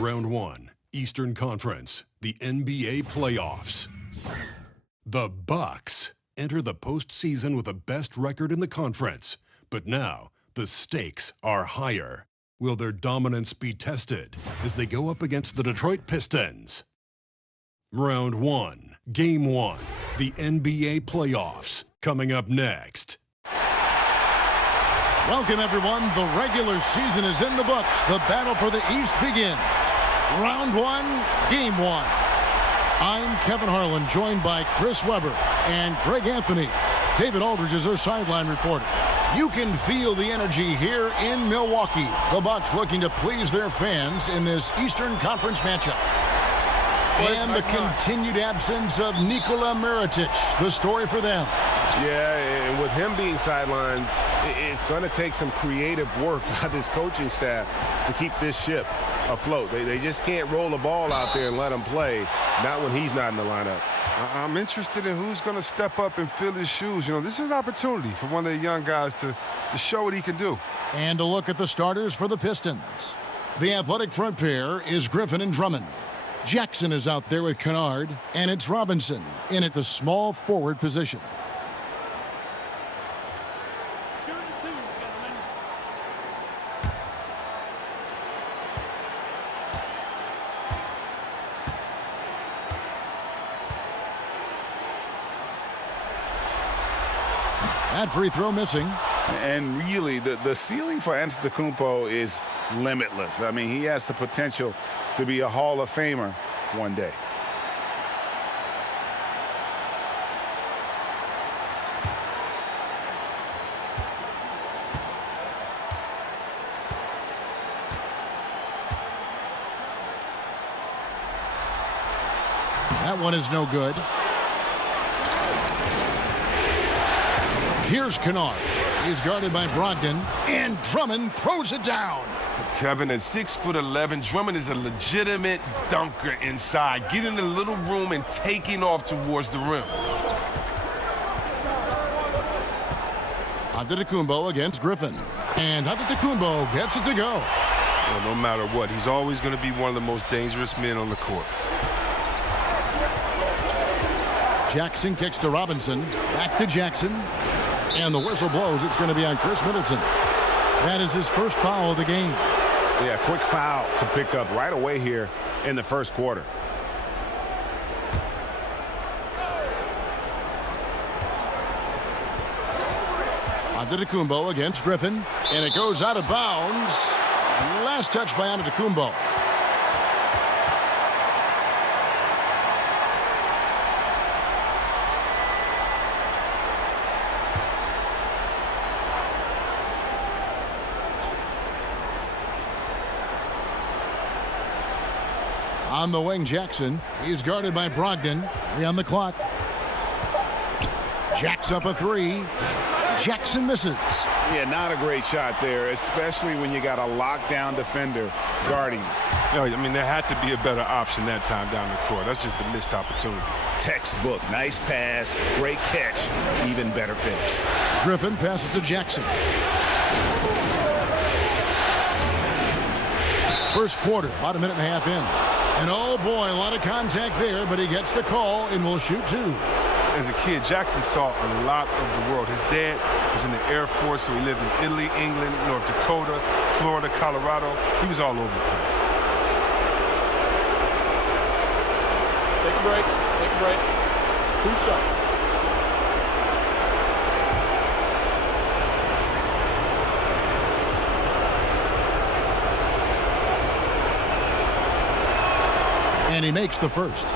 Round 1, Eastern Conference, the NBA playoffs. The Bucks enter the postseason with the best record in the conference, but now the stakes are higher. Will their dominance be tested as they go up against the Detroit Pistons? Round 1, Game 1, the NBA playoffs, coming up next. Welcome, everyone. The regular season is in the books. The battle for the East begins. Round 1, Game 1. I'm Kevin Harlan, joined by Chris Webber and Greg Anthony. David Aldridge is our sideline reporter. You can feel the energy here in Milwaukee. The Bucks looking to please their fans in this Eastern Conference matchup. And the continued absence of Nikola Mirotic, the story for them. Yeah, and with him being sidelined, it's going to take some creative work by this coaching staff to keep this ship afloat. They just can't roll the ball out there and let him play, not when he's not in the lineup. I'm interested in who's going to step up and fill his shoes. You know, this is an opportunity for one of the young guys to show what he can do. And a look at the starters for the Pistons. The athletic front pair is Griffin and Drummond. Jackson is out there with Kennard, and it's Robinson in at the small forward position. That free throw missing. And really, the ceiling for Antetokounmpo is limitless. I mean, he has the potential to be a Hall of Famer one day. That one is no good. Here's Kennard. He's guarded by Brogdon, and Drummond throws it down. Kevin, at 6'11", Drummond is a legitimate dunker inside, getting a little room and taking off towards the rim. Antetokounmpo against Griffin, and Antetokounmpo gets it to go. Well, no matter what, he's always going to be one of the most dangerous men on the court. Jackson kicks to Robinson, back to Jackson. And the whistle blows. It's going to be on Chris Middleton. That is his first foul of the game. Yeah, quick foul to pick up right away here in the first quarter. Antetokounmpo against Griffin, and it goes out of bounds. Last touch by Antetokounmpo. On the wing, Jackson. He's guarded by Brogdon. 3 on the clock. Jacks up a 3. Jackson misses. Yeah, not a great shot there, especially when you got a lockdown defender guarding. You know, I mean, there had to be a better option that time down the court. That's just a missed opportunity. Textbook. Nice pass. Great catch. Even better finish. Griffin passes to Jackson. First quarter, about a minute and a half in. And oh boy, a lot of contact there, but he gets the call and will shoot 2. As a kid, Jackson saw a lot of the world. His dad was in the Air Force, so he lived in Italy, England, North Dakota, Florida, Colorado. He was all over the place. Take a break. Take a break. 2 shots. And he makes the first.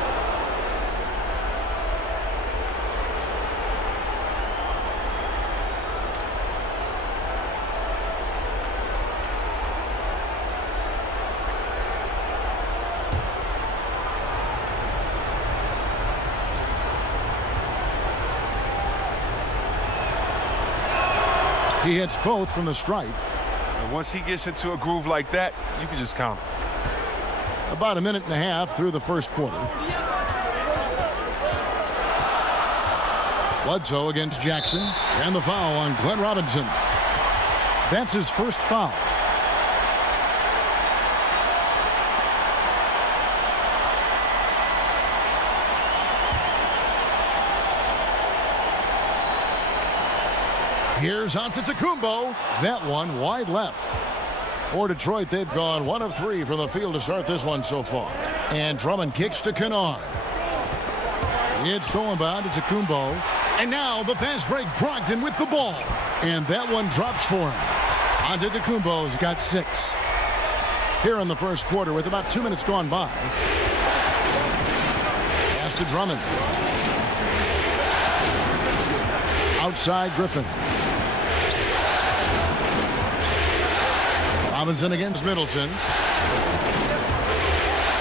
He hits both from the stripe. And once he gets into a groove like that, you can just count him. About a minute and a half through the first quarter. Bledsoe against Jackson, and the foul on Glenn Robinson. That's his first foul. Here's Antetokounmpo. That one wide left. For Detroit, they've gone 1 of 3 from the field to start this one so far. And Drummond kicks to Kennard. It's thrown by Antetokounmpo. And now the fast break, Brogdon with the ball. And that one drops for him. Antetokounmpo's got 6. Here in the first quarter with about 2 minutes gone by. Pass to Drummond. Outside Griffin. Robinson against Middleton.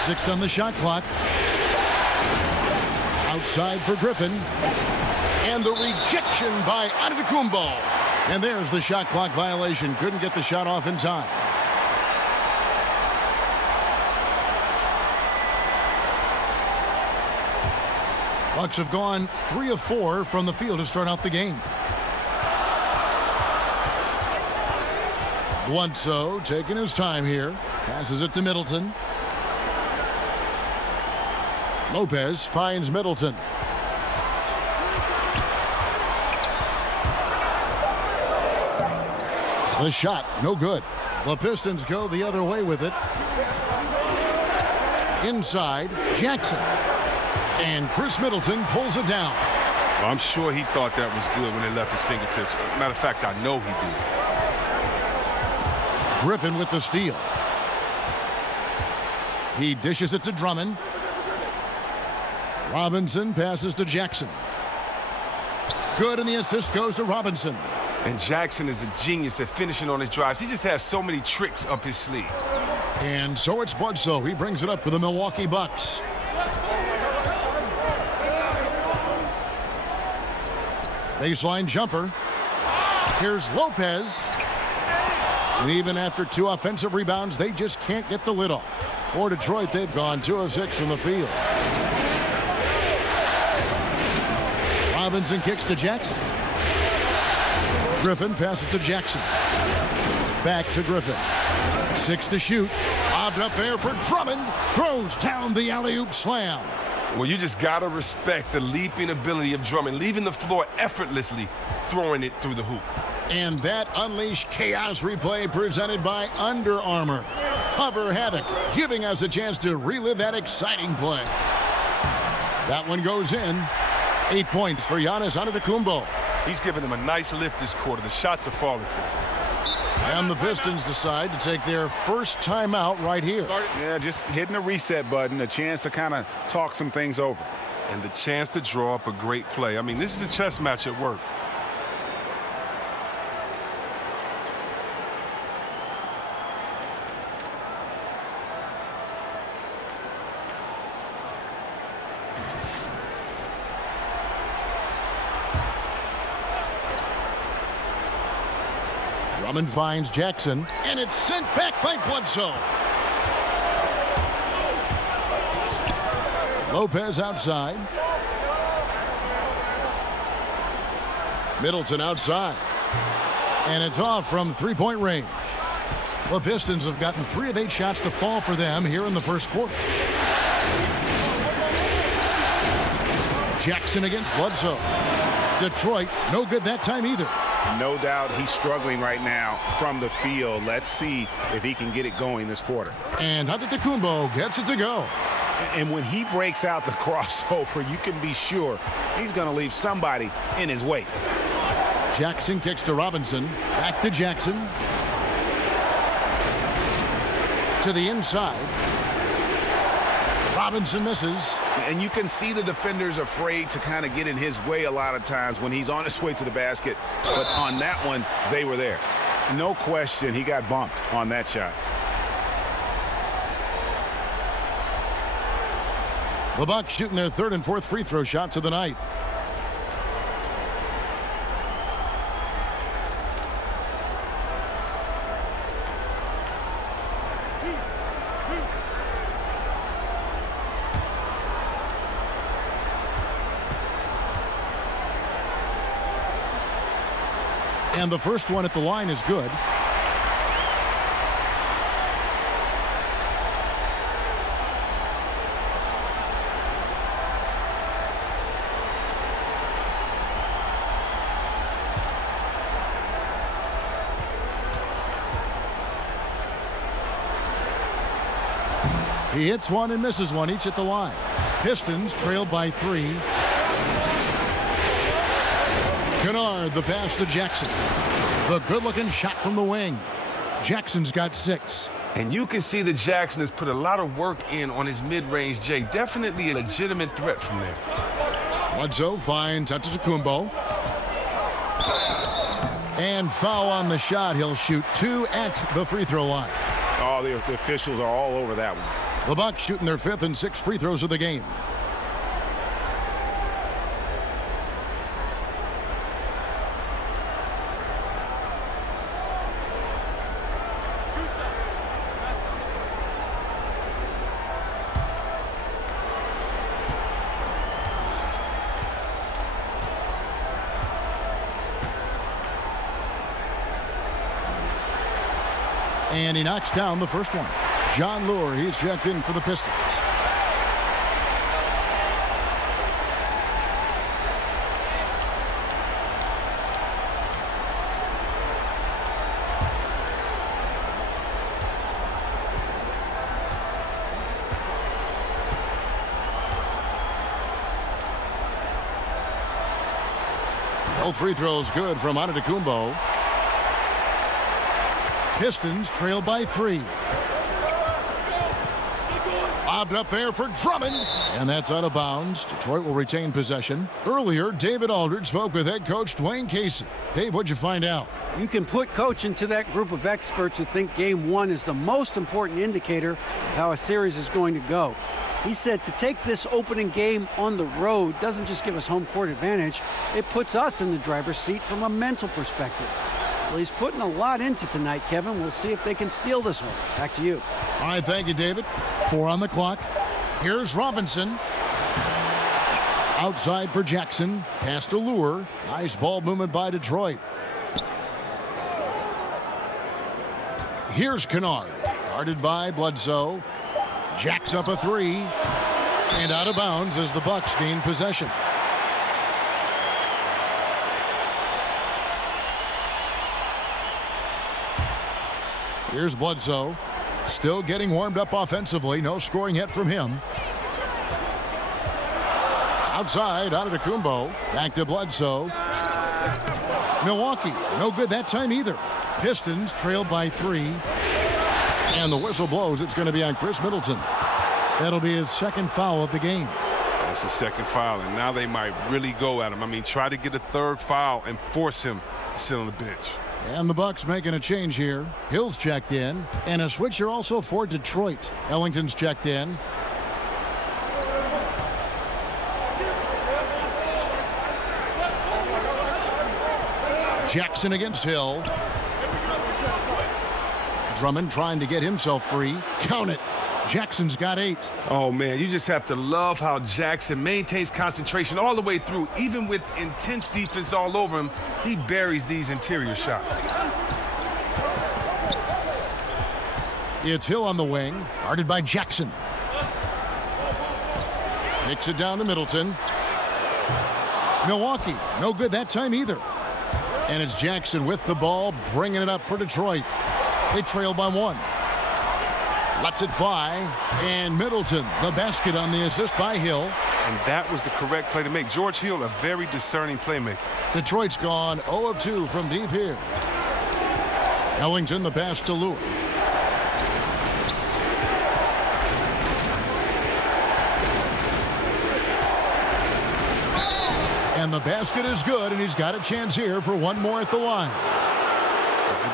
6 on the shot clock. Outside for Griffin. And the rejection by Antetokounmpo. And there's the shot clock violation. Couldn't get the shot off in time. Bucks have gone 3 of 4 from the field to start out the game. Bledsoe taking his time here. Passes it to Middleton. Lopez finds Middleton. The shot, no good. The Pistons go the other way with it. Inside, Jackson. And Chris Middleton pulls it down. Well, I'm sure he thought that was good when it left his fingertips. Matter of fact, I know he did. Griffin with the steal. He dishes it to Drummond. Robinson passes to Jackson. Good, and the assist goes to Robinson. And Jackson is a genius at finishing on his drives. He just has so many tricks up his sleeve. And so it's Bledsoe. He brings it up for the Milwaukee Bucks. Baseline jumper. Here's Lopez. And even after 2 offensive rebounds, they just can't get the lid off. For Detroit, they've gone 2 of 6 from the field. Robinson kicks to Jackson. Griffin passes to Jackson. Back to Griffin. 6 to shoot. Lobbed up there for Drummond. Throws down the alley-oop slam. Well, you just got to respect the leaping ability of Drummond, leaving the floor effortlessly, throwing it through the hoop. And that unleashed chaos replay presented by Under Armour. Hover Havoc, giving us a chance to relive that exciting play. That one goes in. 8 points for Giannis Antetokounmpo. He's giving them a nice lift this quarter. The shots are falling for him. And the Pistons decide to take their first timeout right here. Yeah, just hitting the reset button, a chance to kind of talk some things over. And the chance to draw up a great play. I mean, this is a chess match at work. Drummond finds Jackson, and it's sent back by Bledsoe. Lopez outside. Middleton outside. And it's off from 3-point range. The Pistons have gotten 3 of 8 shots to fall for them here in the first quarter. Jackson against Bledsoe. Detroit, no good that time either. No doubt he's struggling right now from the field. Let's see if he can get it going this quarter. And Antetokounmpo gets it to go. And when he breaks out the crossover, you can be sure he's going to leave somebody in his wake. Jackson kicks to Robinson. Back to Jackson. To the inside. Robinson misses. And you can see the defenders afraid to kind of get in his way a lot of times when he's on his way to the basket. But on that one, they were there. No question, he got bumped on that shot. The Bucks shooting their 3rd and 4th free throw shots of the night. And the first one at the line is good. He hits one and misses one, each at the line. Pistons trail by 3. Kennard, the pass to Jackson. The good-looking shot from the wing. Jackson's got 6. And you can see that Jackson has put a lot of work in on his mid-range J. Definitely a legitimate threat from there. Bledsoe finds Antetokounmpo. And foul on the shot. He'll shoot 2 at the free throw line. Oh, the officials are all over that one. The Bucks shooting their 5th and 6th free throws of the game. And he knocks down the first one. John Lure, he's checked in for the Pistons. Both free throws good from Antetokounmpo. Pistons trail by 3. Lobbed up there for Drummond. And that's out of bounds. Detroit will retain possession. Earlier, David Aldridge spoke with head coach Dwayne Casey. Dave, what'd you find out? You can put coach into that group of experts who think game 1 is the most important indicator of how a series is going to go. He said to take this opening game on the road doesn't just give us home court advantage, it puts us in the driver's seat from a mental perspective. Well, he's putting a lot into tonight, Kevin. We'll see if they can steal this one. Back to you. All right, thank you, David. 4 on the clock. Here's Robinson. Outside for Jackson. Pass to Lure. Nice ball movement by Detroit. Here's Kennard. Guarded by Bledsoe. Jacks up a 3. And out of bounds as the Bucks gain possession. Here's Bledsoe. Still getting warmed up offensively. No scoring yet from him. Outside, Antetokounmpo. Back to Bledsoe. Milwaukee, no good that time either. Pistons trailed by 3. And the whistle blows. It's going to be on Chris Middleton. That'll be his 2nd foul of the game. That's the 2nd foul, and now they might really go at him. I mean, try to get a 3rd foul and force him to sit on the bench. And the Bucks making a change here. Hill's checked in. And a switcher also for Detroit. Ellington's checked in. Jackson against Hill. Drummond trying to get himself free. Count it. Jackson's got 8. Oh, man, you just have to love how Jackson maintains concentration all the way through. Even with intense defense all over him, he buries these interior shots. It's Hill on the wing, guarded by Jackson. Kicks it down to Middleton. Milwaukee, no good that time either. And it's Jackson with the ball, bringing it up for Detroit. They trail by 1. Lets it fly, and Middleton, the basket on the assist by Hill. And that was the correct play to make. George Hill, a very discerning playmaker. Detroit's gone 0 of 2 from deep here. Ellington, the pass to Lure. And the basket is good, and he's got a chance here for one more at the line.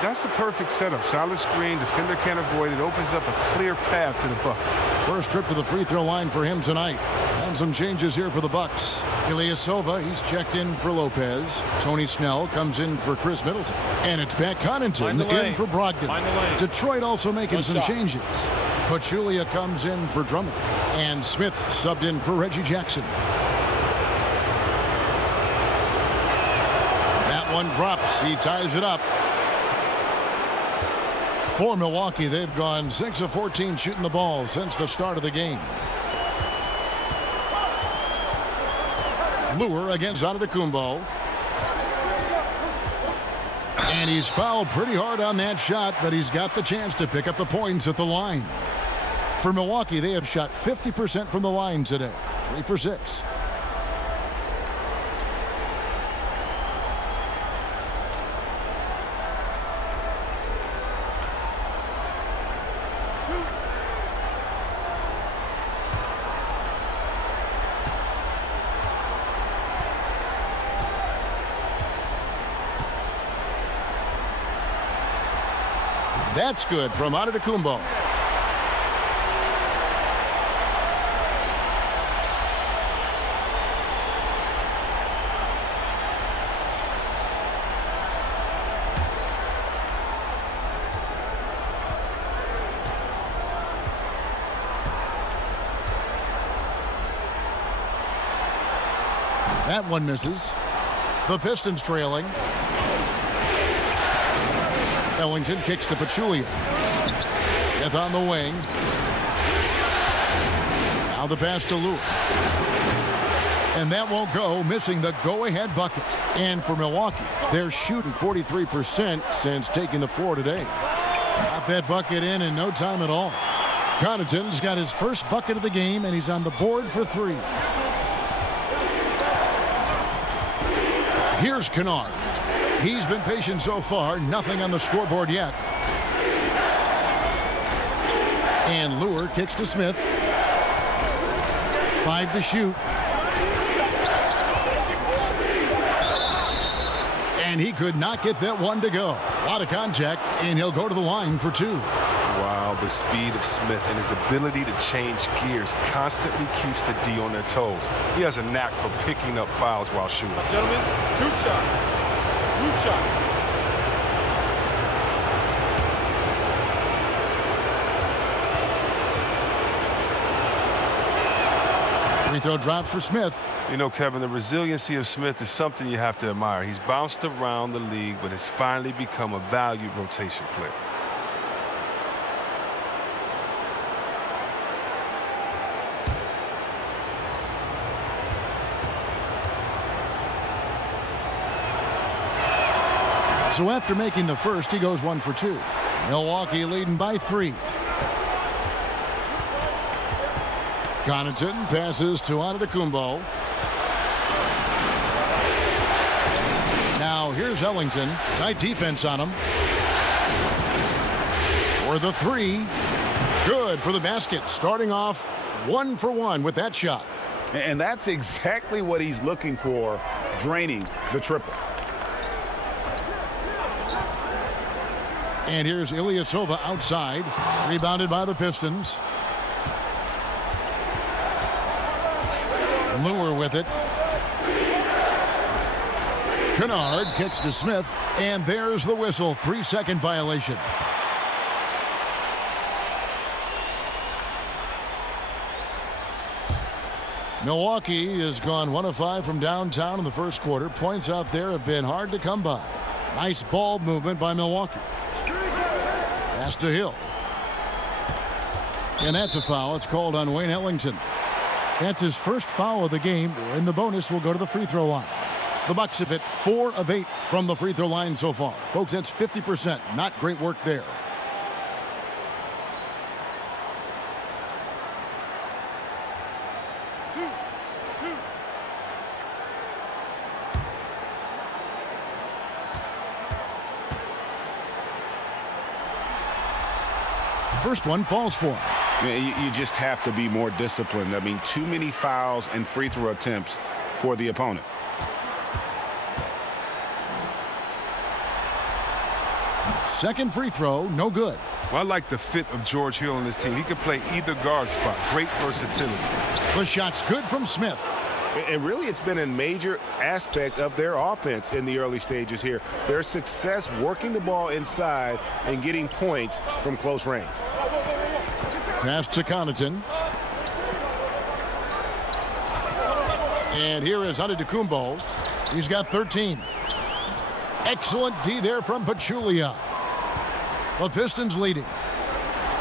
That's a perfect setup. Solid screen, defender can't avoid it. Opens up a clear path to the bucket. First trip to the free throw line for him tonight. And some changes here for the Bucks. Ilyasova, he's checked in for Lopez. Tony Snell comes in for Chris Middleton. And it's Pat Connaughton in for Brogdon. Detroit also making some changes. Pachulia comes in for Drummond. And Smith subbed in for Reggie Jackson. That one drops. He ties it up. For Milwaukee, they've gone 6 of 14 shooting the ball since the start of the game. Lure against Antetokounmpo. And he's fouled pretty hard on that shot, but he's got the chance to pick up the points at the line. For Milwaukee, they have shot 50% from the line today. 3 for 6. That's good from Antetokounmpo. That one misses. The Pistons trailing. Ellington kicks to Pachulia. Smith on the wing. Now the pass to Lewis. And that won't go, missing the go-ahead bucket. And for Milwaukee, they're shooting 43% since taking the floor today. Got that bucket in no time at all. Connaughton's got his first bucket of the game, and he's on the board for 3. Here's Kennard. He's been patient so far. Nothing on the scoreboard yet. And Lure kicks to Smith. 5 to shoot. And he could not get that one to go. A lot of contact, and he'll go to the line for 2. Wow, the speed of Smith and his ability to change gears constantly keeps the D on their toes. He has a knack for picking up fouls while shooting. Gentlemen, 2 shots. 2 shots. Free throw drop for Smith. You know, Kevin, the resiliency of Smith is something you have to admire. He's bounced around the league, but has finally become a valued rotation player. So after making the first, he goes 1 for 2. Milwaukee leading by 3. Connaughton passes to Antetokounmpo. Now here's Ellington. Tight defense on him. For the 3. Good for the basket. Starting off 1 for 1 with that shot. And that's exactly what he's looking for, draining the triple. And here's Ilyasova outside. Rebounded by the Pistons. Lure with it. Kennard kicks to Smith. And there's the whistle. 3-second violation. Milwaukee has gone 1 of 5 from downtown in the first quarter. Points out there have been hard to come by. Nice ball movement by Milwaukee. Pass to Hill. And that's a foul. It's called on Wayne Ellington. That's his first foul of the game, and the bonus will go to the free throw line. The Bucks have hit 4 of 8 from the free throw line so far. Folks, that's 50%. Not great work there. First one falls for him. You just have to be more disciplined. I mean, too many fouls and free throw attempts for the opponent. Second free throw, no good. Well, I like the fit of George Hill on this team. He can play either guard spot. Great versatility. The shot's good from Smith. And really, it's been a major aspect of their offense in the early stages here. Their success working the ball inside and getting points from close range. Pass to Connaughton. And here is Antetokounmpo. He's got 13. Excellent D there from Pachulia. The Pistons leading.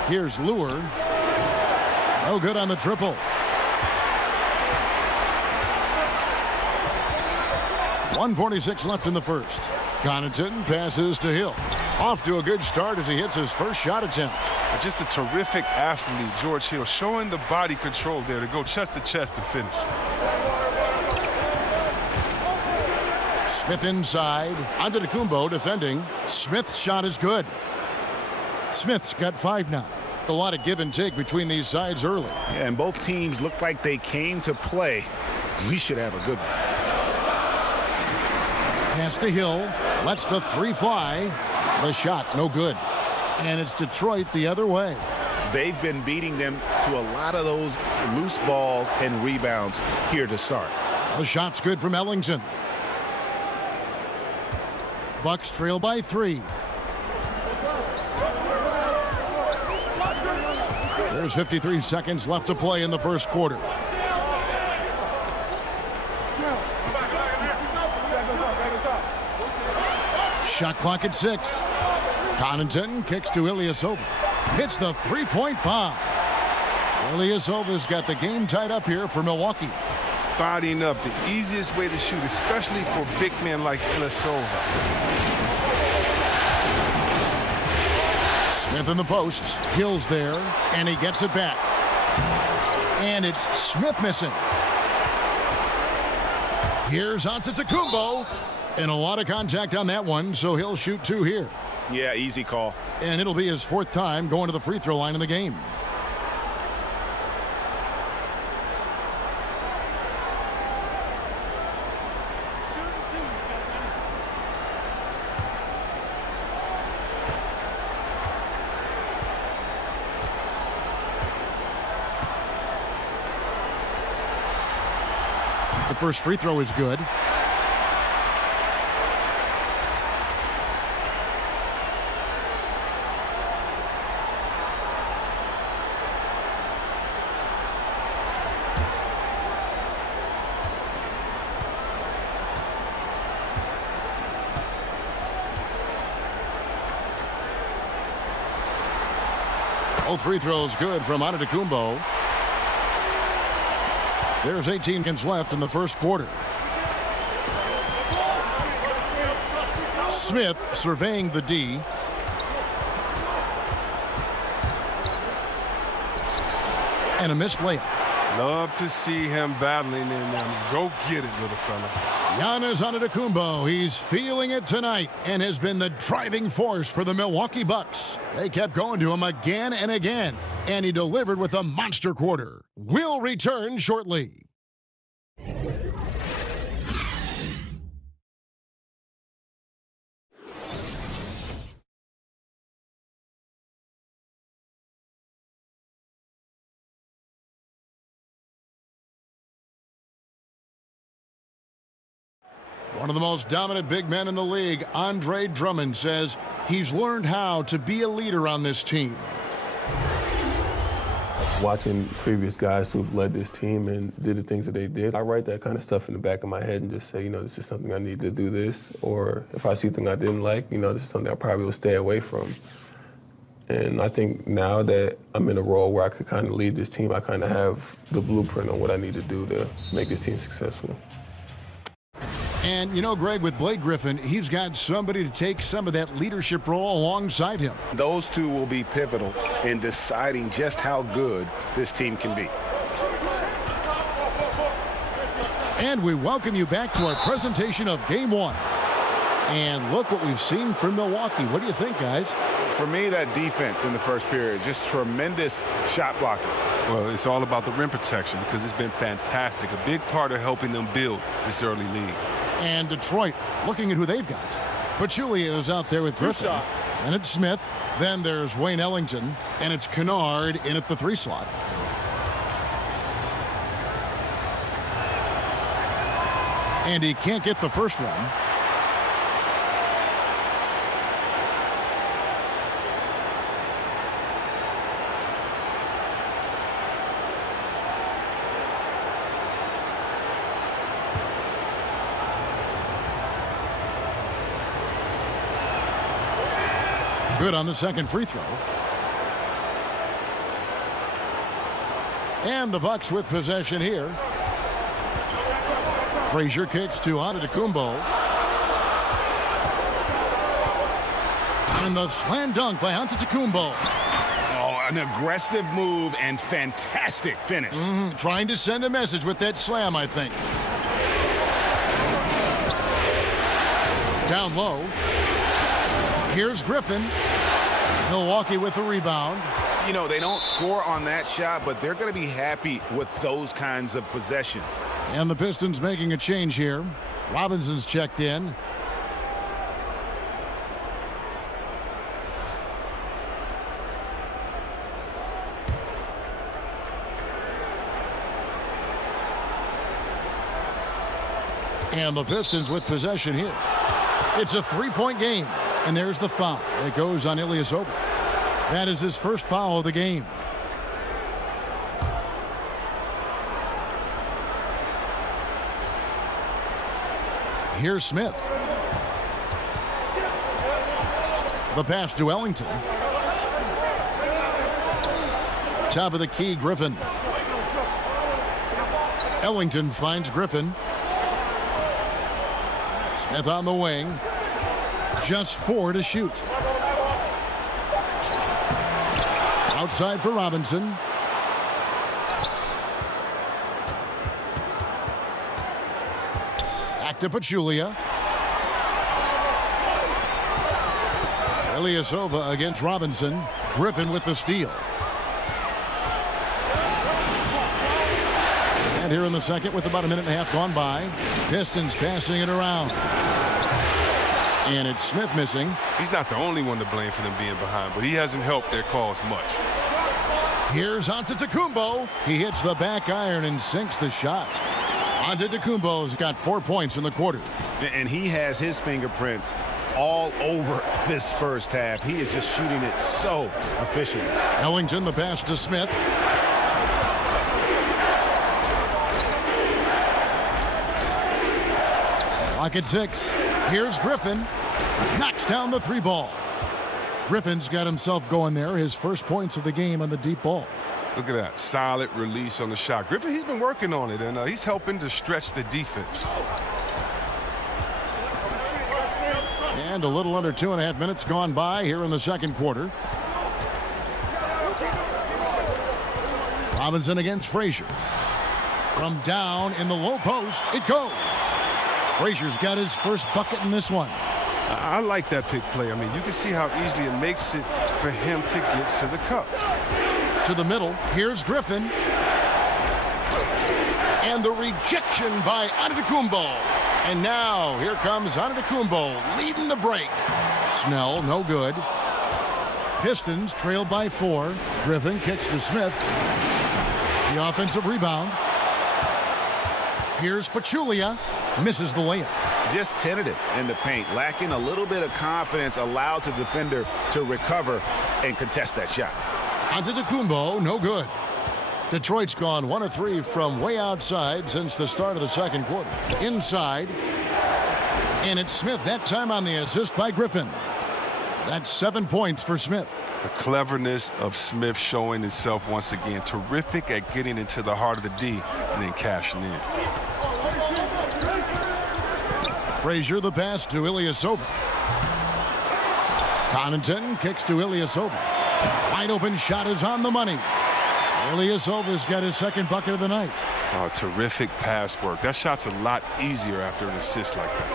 Here's Lure. No good on the triple. .146 left in the first. Connaughton passes to Hill. Off to a good start as he hits his first shot attempt. Just a terrific athlete, George Hill, showing the body control there to go chest to chest and finish. Smith inside. Antetokounmpo defending. Smith's shot is good. Smith's got 5 now. A lot of give and take between these sides early. Yeah, and both teams look like they came to play. We should have a good one. Pass to Hill. Lets the 3 fly. The shot, no good. And it's Detroit the other way. They've been beating them to a lot of those loose balls and rebounds here to start. The shot's good from Ellington. Bucks trail by 3. There's 53 seconds left to play in the first quarter. Shot clock at 6. Connaughton kicks to Ilyasova. Hits the 3-point bomb. Ilyasova's got the game tied up here for Milwaukee. Spotting up, the easiest way to shoot, especially for big men like Ilyasova. Smith in the post. Hill's there, and he gets it back. And it's Smith missing. Here's Antetokounmpo. And a lot of contact on that one, so he'll shoot 2 here. Yeah, easy call. And it'll be his 4th time going to the free throw line in the game. The first free throw is good. Both free throws good from Antetokounmpo. There's 18 seconds left in the first quarter. Smith surveying the D. And a missed layup. Love to see him battling in them. Go get it, little fella. Giannis Antetokounmpo, he's feeling it tonight and has been the driving force for the Milwaukee Bucks. They kept going to him again and again, and he delivered with a monster quarter. We'll return shortly. One of the most dominant big men in the league, Andre Drummond, says he's learned how to be a leader on this team. Watching previous guys who've led this team and did the things that they did, I write that kind of stuff in the back of my head and just say, this is something I need to do this. Or if I see something I didn't like, this is something I probably will stay away from. And I think now that I'm in a role where I could kind of lead this team, I kind of have the blueprint on what I need to do to make this team successful. And, Greg, with Blake Griffin, he's got somebody to take some of that leadership role alongside him. Those two will be pivotal in deciding just how good this team can be. And we welcome you back to our presentation of Game 1. And look what we've seen from Milwaukee. What do you think, guys? For me, that defense in the first period, just tremendous shot blocking. Well, it's all about the rim protection because it's been fantastic. A big part of helping them build this early lead. And Detroit, looking at who they've got. Pachulia is out there with Griffin. And it's Smith. Then there's Wayne Ellington. And it's Kennard in at the 3 slot. And he can't get the first one. Good on the second free throw. And the Bucks with possession here. Frazier kicks to Antetokounmpo. And the slam dunk by Antetokounmpo. Oh, an aggressive move and fantastic finish. Trying to send a message with that slam, I think. Down low. Here's Griffin. Milwaukee with the rebound. You know, they don't score on that shot, but they're going to be happy with those kinds of possessions. And the Pistons making a change here. Robinson's checked in. And the Pistons with possession here. It's a three-point game. And there's the foul. It goes on Ilyasova. That is his first foul of the game. Here's Smith. The pass to Ellington. Top of the key, Griffin. Ellington finds Griffin. Smith on the wing. Just 4 to shoot. Outside for Robinson. Back to Pachulia. Ilyasova against Robinson. Griffin with the steal. And here in the second with about a minute and a half gone by. Pistons passing it around. And it's Smith missing. He's not the only one to blame for them being behind, but he hasn't helped their cause much. Here's Antetokounmpo. He hits the back iron and sinks the shot. Antetokounmpo's got 4 points in the quarter. And he has his fingerprints all over this first half. He is just shooting it so efficiently. Ellington, the pass to Smith. Clock at 6. Here's Griffin. Knocks down the 3 ball. Griffin's got himself going there. His first points of the game on the deep ball. Look at that. Solid release on the shot. Griffin, he's been working on it, and he's helping to stretch the defense. And a little under 2.5 minutes gone by here in the second quarter. Robinson against Frazier. From down in the low post, it goes. Frazier's got his first bucket in this one. I like that pick play. I mean, you can see how easily it makes it for him to get to the cup. To the middle. Here's Griffin. And the rejection by Antetokounmpo. And now here comes Antetokounmpo leading the break. Snell, no good. Pistons trail by 4. Griffin kicks to Smith. The offensive rebound. Here's Pachulia. Misses the layup. Just tentative in the paint, lacking a little bit of confidence, allowed the defender to recover and contest that shot. Antetokounmpo, no good. Detroit's gone 1 of 3 from way outside since the start of the second quarter. Inside. And it's Smith, that time on the assist by Griffin. That's 7 points for Smith. The cleverness of Smith showing itself once again. Terrific at getting into the heart of the D and then cashing in. Frazier, the pass to Ilyasova. Connaughton kicks to Ilyasova. Wide open shot is on the money. Ilyasova's got his second bucket of the night. Oh, terrific pass work. That shot's a lot easier after an assist like that.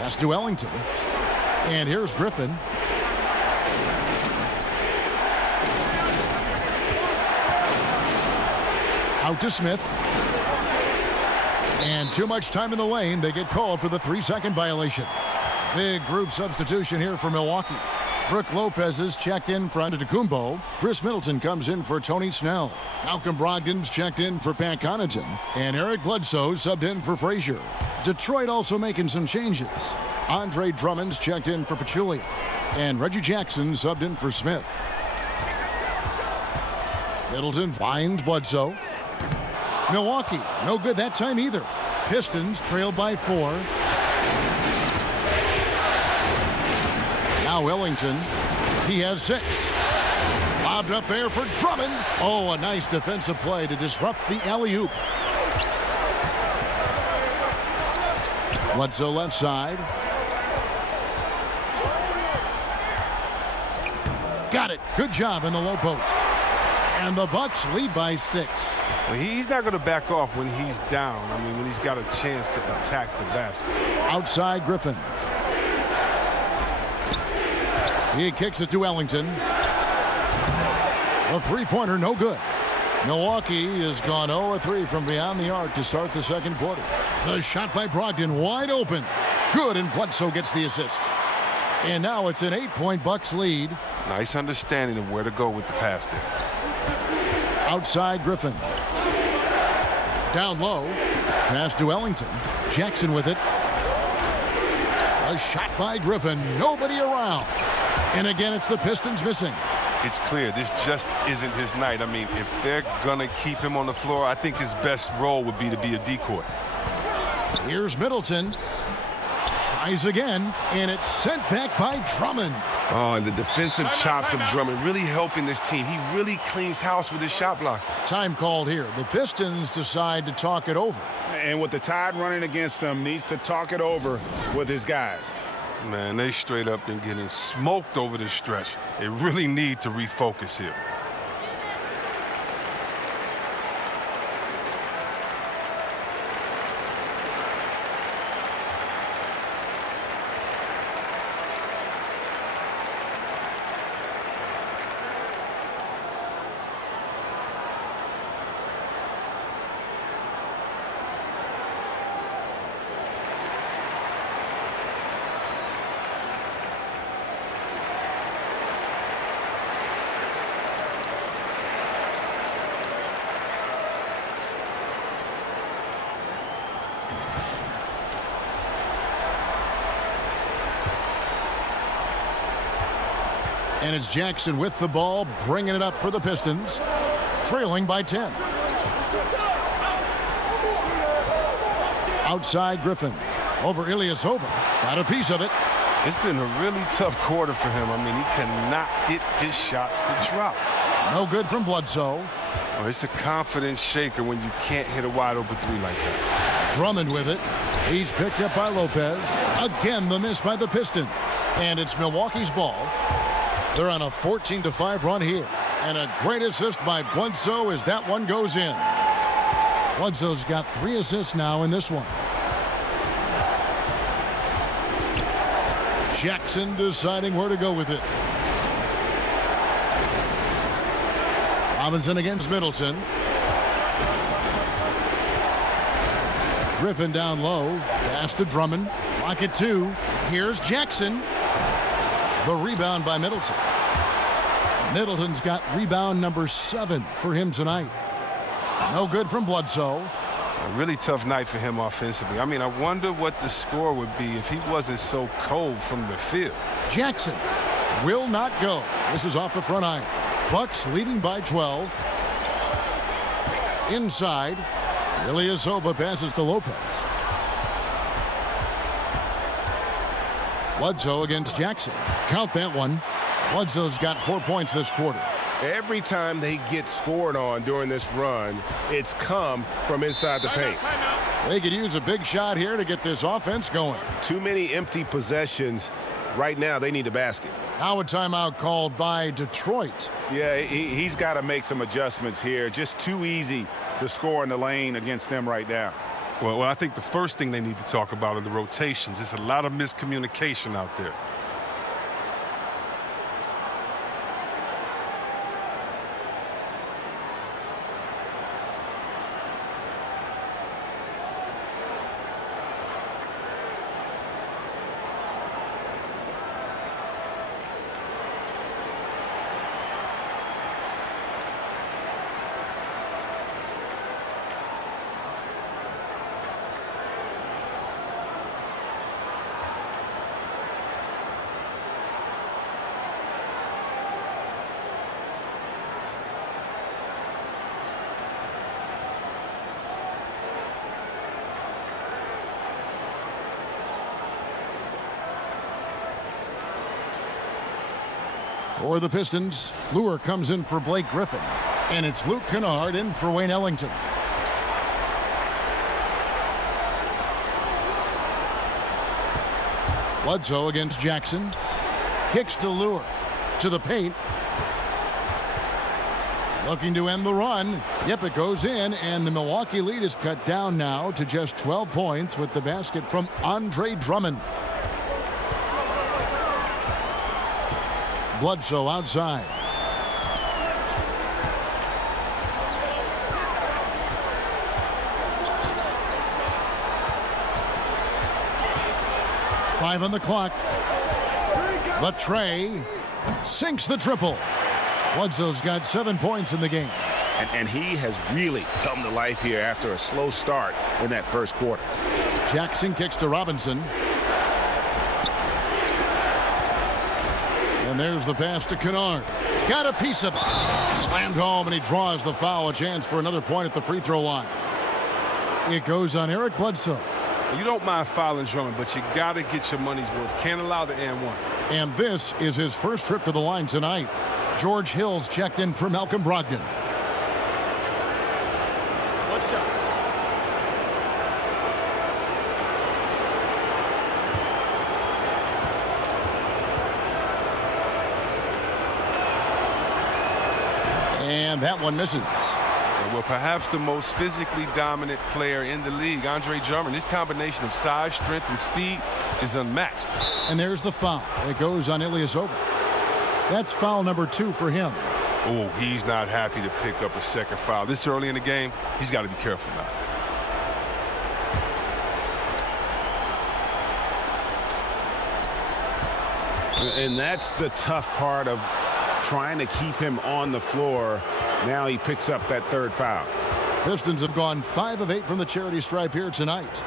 Pass to Ellington. And here's Griffin. Out to Smith. And too much time in the lane. They get called for the 3-second violation. Big group substitution here for Milwaukee. Brook Lopez is checked in for Antetokounmpo. Chris Middleton comes in for Tony Snell. Malcolm Brogdon's checked in for Pat Connaughton. And Eric Bledsoe subbed in for Frazier. Detroit also making some changes. Andre Drummond's checked in for Pachulia. And Reggie Jackson subbed in for Smith. Middleton finds Bledsoe. Milwaukee, no good that time either. Pistons trail by 4. Now Ellington, he has 6. Lobbed up there for Drummond. Oh, a nice defensive play to disrupt the alley-oop. Bledsoe left side. Got it. Good job in the low post. And the Bucks lead by 6. Well, he's not going to back off when he's down. I mean, when he's got a chance to attack the basket. Outside Griffin. He kicks it to Ellington. The three-pointer, no good. Milwaukee has gone 0-3 from beyond the arc to start the second quarter. The shot by Brogdon, wide open. Good, and Bledsoe gets the assist. And now it's an 8-point Bucks lead. Nice understanding of where to go with the pass there. Outside Griffin. Down low. Pass to Ellington. Jackson with it. A shot by Griffin. Nobody around. And again, it's the Pistons missing. It's clear this just isn't his night. I mean, if they're going to keep him on the floor, I think his best role would be to be a decoy. Here's Middleton. Tries again, and it's sent back by Drummond. Oh, and the defensive chops of Drummond really helping this team. He really cleans house with his shot block. Time called here. The Pistons decide to talk it over. And with the Tide running against them, needs to talk it over with his guys. Man, they straight up been getting smoked over this stretch. They really need to refocus here. And it's Jackson with the ball, bringing it up for the Pistons, trailing by 10. Outside Griffin, over Ilyasova, got a piece of it. It's been a really tough quarter for him. I mean, he cannot get his shots to drop. No good from Bledsoe. Oh, it's a confidence shaker when you can't hit a wide open three like that. Drummond with it. He's picked up by Lopez. Again, the miss by the Pistons. And it's Milwaukee's ball. They're on a 14-5 run here. And a great assist by Bledsoe as that one goes in. Bledsoe's got 3 assists now in this one. Jackson deciding where to go with it. Robinson against Middleton. Griffin down low. Pass to Drummond. Lock it 2. Here's Jackson. The rebound by Middleton. Middleton's got rebound number 7 for him tonight. No good from Bledsoe. A really tough night for him offensively. I mean, I wonder what the score would be if he wasn't so cold from the field. Jackson will not go. This is off the front iron. Bucks leading by 12. Inside, Ilyasova passes to Lopez. Bledsoe against Jackson. Count that one. Bledsoe's got 4 points this quarter. Every time they get scored on during this run, it's come from inside the paint. They could use a big shot here to get this offense going. Too many empty possessions. Right now, they need a basket. Now a timeout called by Detroit. Yeah, he's got to make some adjustments here. Just too easy to score in the lane against them right now. Well, I think the first thing they need to talk about are the rotations. There's a lot of miscommunication out there. For the Pistons, Lure comes in for Blake Griffin. And it's Luke Kennard in for Wayne Ellington. Bledsoe against Jackson. Kicks to Lure. To the paint. Looking to end the run. Yep, it goes in, and the Milwaukee lead is cut down now to just 12 points with the basket from Andre Drummond. Bledsoe outside. Five on the clock. The tray sinks the triple. Bledsoe's got 7 points in the game. And he has really come to life here after a slow start in that first quarter. Jackson kicks to Robinson. And there's the pass to Kennard. Got a piece of it. Slammed home, and he draws the foul. A chance for another point at the free throw line. It goes on Eric Bledsoe. You don't mind fouling Drummond, but you got to get your money's worth. Can't allow the and one. And this is his first trip to the line tonight. George Hill's checked in for Malcolm Brogdon. One shot. And that one misses. Well, perhaps the most physically dominant player in the league, Andre Drummond. This combination of size, strength, and speed is unmatched. And there's the foul. It goes on Ilyasova. That's foul number 2 for him. Oh, he's not happy to pick up a second foul. This early in the game, he's got to be careful now. And that's the tough part of trying to keep him on the floor. Now he picks up that third foul. Pistons have gone 5 of 8 from the charity stripe here tonight.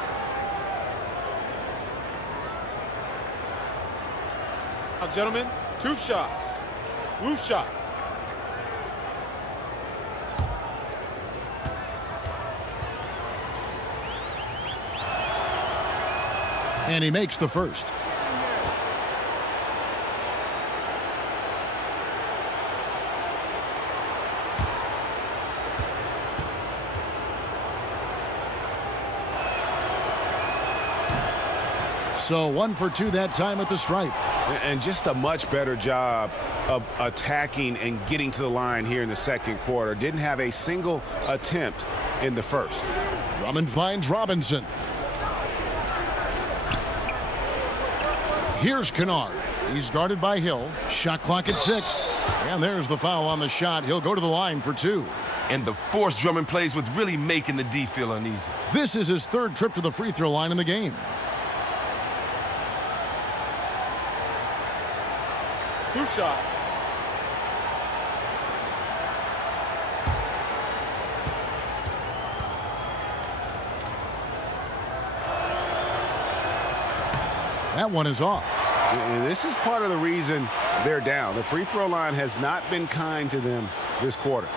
Now, gentlemen, 2 shots. 2 shots. And he makes the first. So 1 for 2 that time at the stripe. And just a much better job of attacking and getting to the line here in the second quarter. Didn't have a single attempt in the first. Drummond finds Robinson. Here's Kennard. He's guarded by Hill. Shot clock at 6. And there's the foul on the shot. He'll go to the line for 2. And the force Drummond plays with really making the D feel uneasy. This is his 3rd trip to the free throw line in the game. 2 shots. That one is off. And this is part of the reason they're down. The free throw line has not been kind to them this quarter.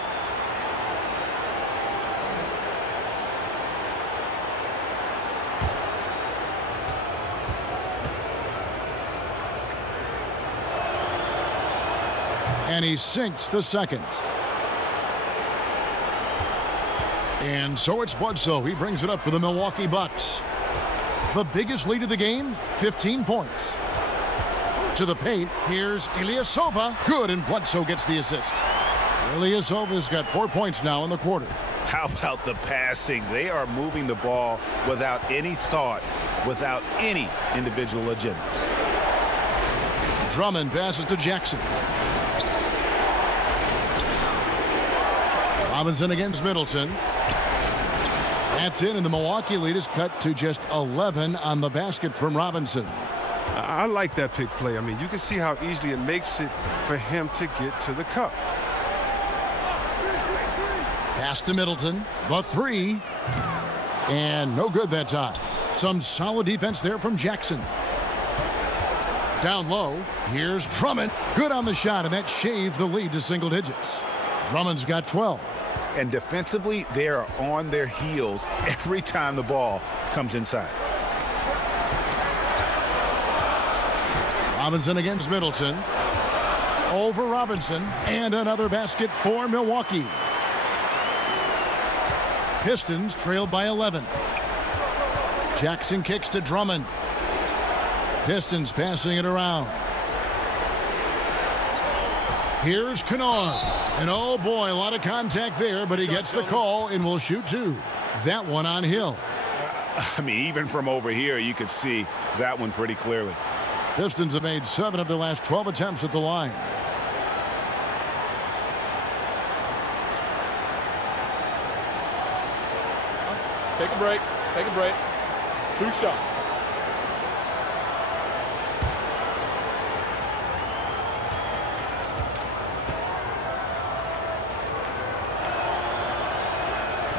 And he sinks the second. And so it's Bledsoe. He brings it up for the Milwaukee Bucks. The biggest lead of the game, 15 points. To the paint, here's Ilyasova. Good, and Bledsoe gets the assist. Ilyasova's got 4 points now in the quarter. How about the passing? They are moving the ball without any thought, without any individual agenda. Drummond passes to Jackson. Robinson against Middleton. That's in, and the Milwaukee lead is cut to just 11 on the basket from Robinson. I like that pick play. I mean, you can see how easily it makes it for him to get to the cup. Pass to Middleton. The 3. And no good that time. Some solid defense there from Jackson. Down low. Here's Drummond. Good on the shot, and that shaves the lead to single digits. Drummond's got 12. And defensively, they are on their heels every time the ball comes inside. Robinson against Middleton. Over Robinson. And another basket for Milwaukee. Pistons trailed by 11. Jackson kicks to Drummond. Pistons passing it around. Here's Kennard. And oh boy, a lot of contact there, but he gets the call and will shoot two. That one on Hill. I mean, even from over here, you could see that one pretty clearly. Pistons have made 7 of their last 12 attempts at the line. Take a break. Take a break. 2 shots.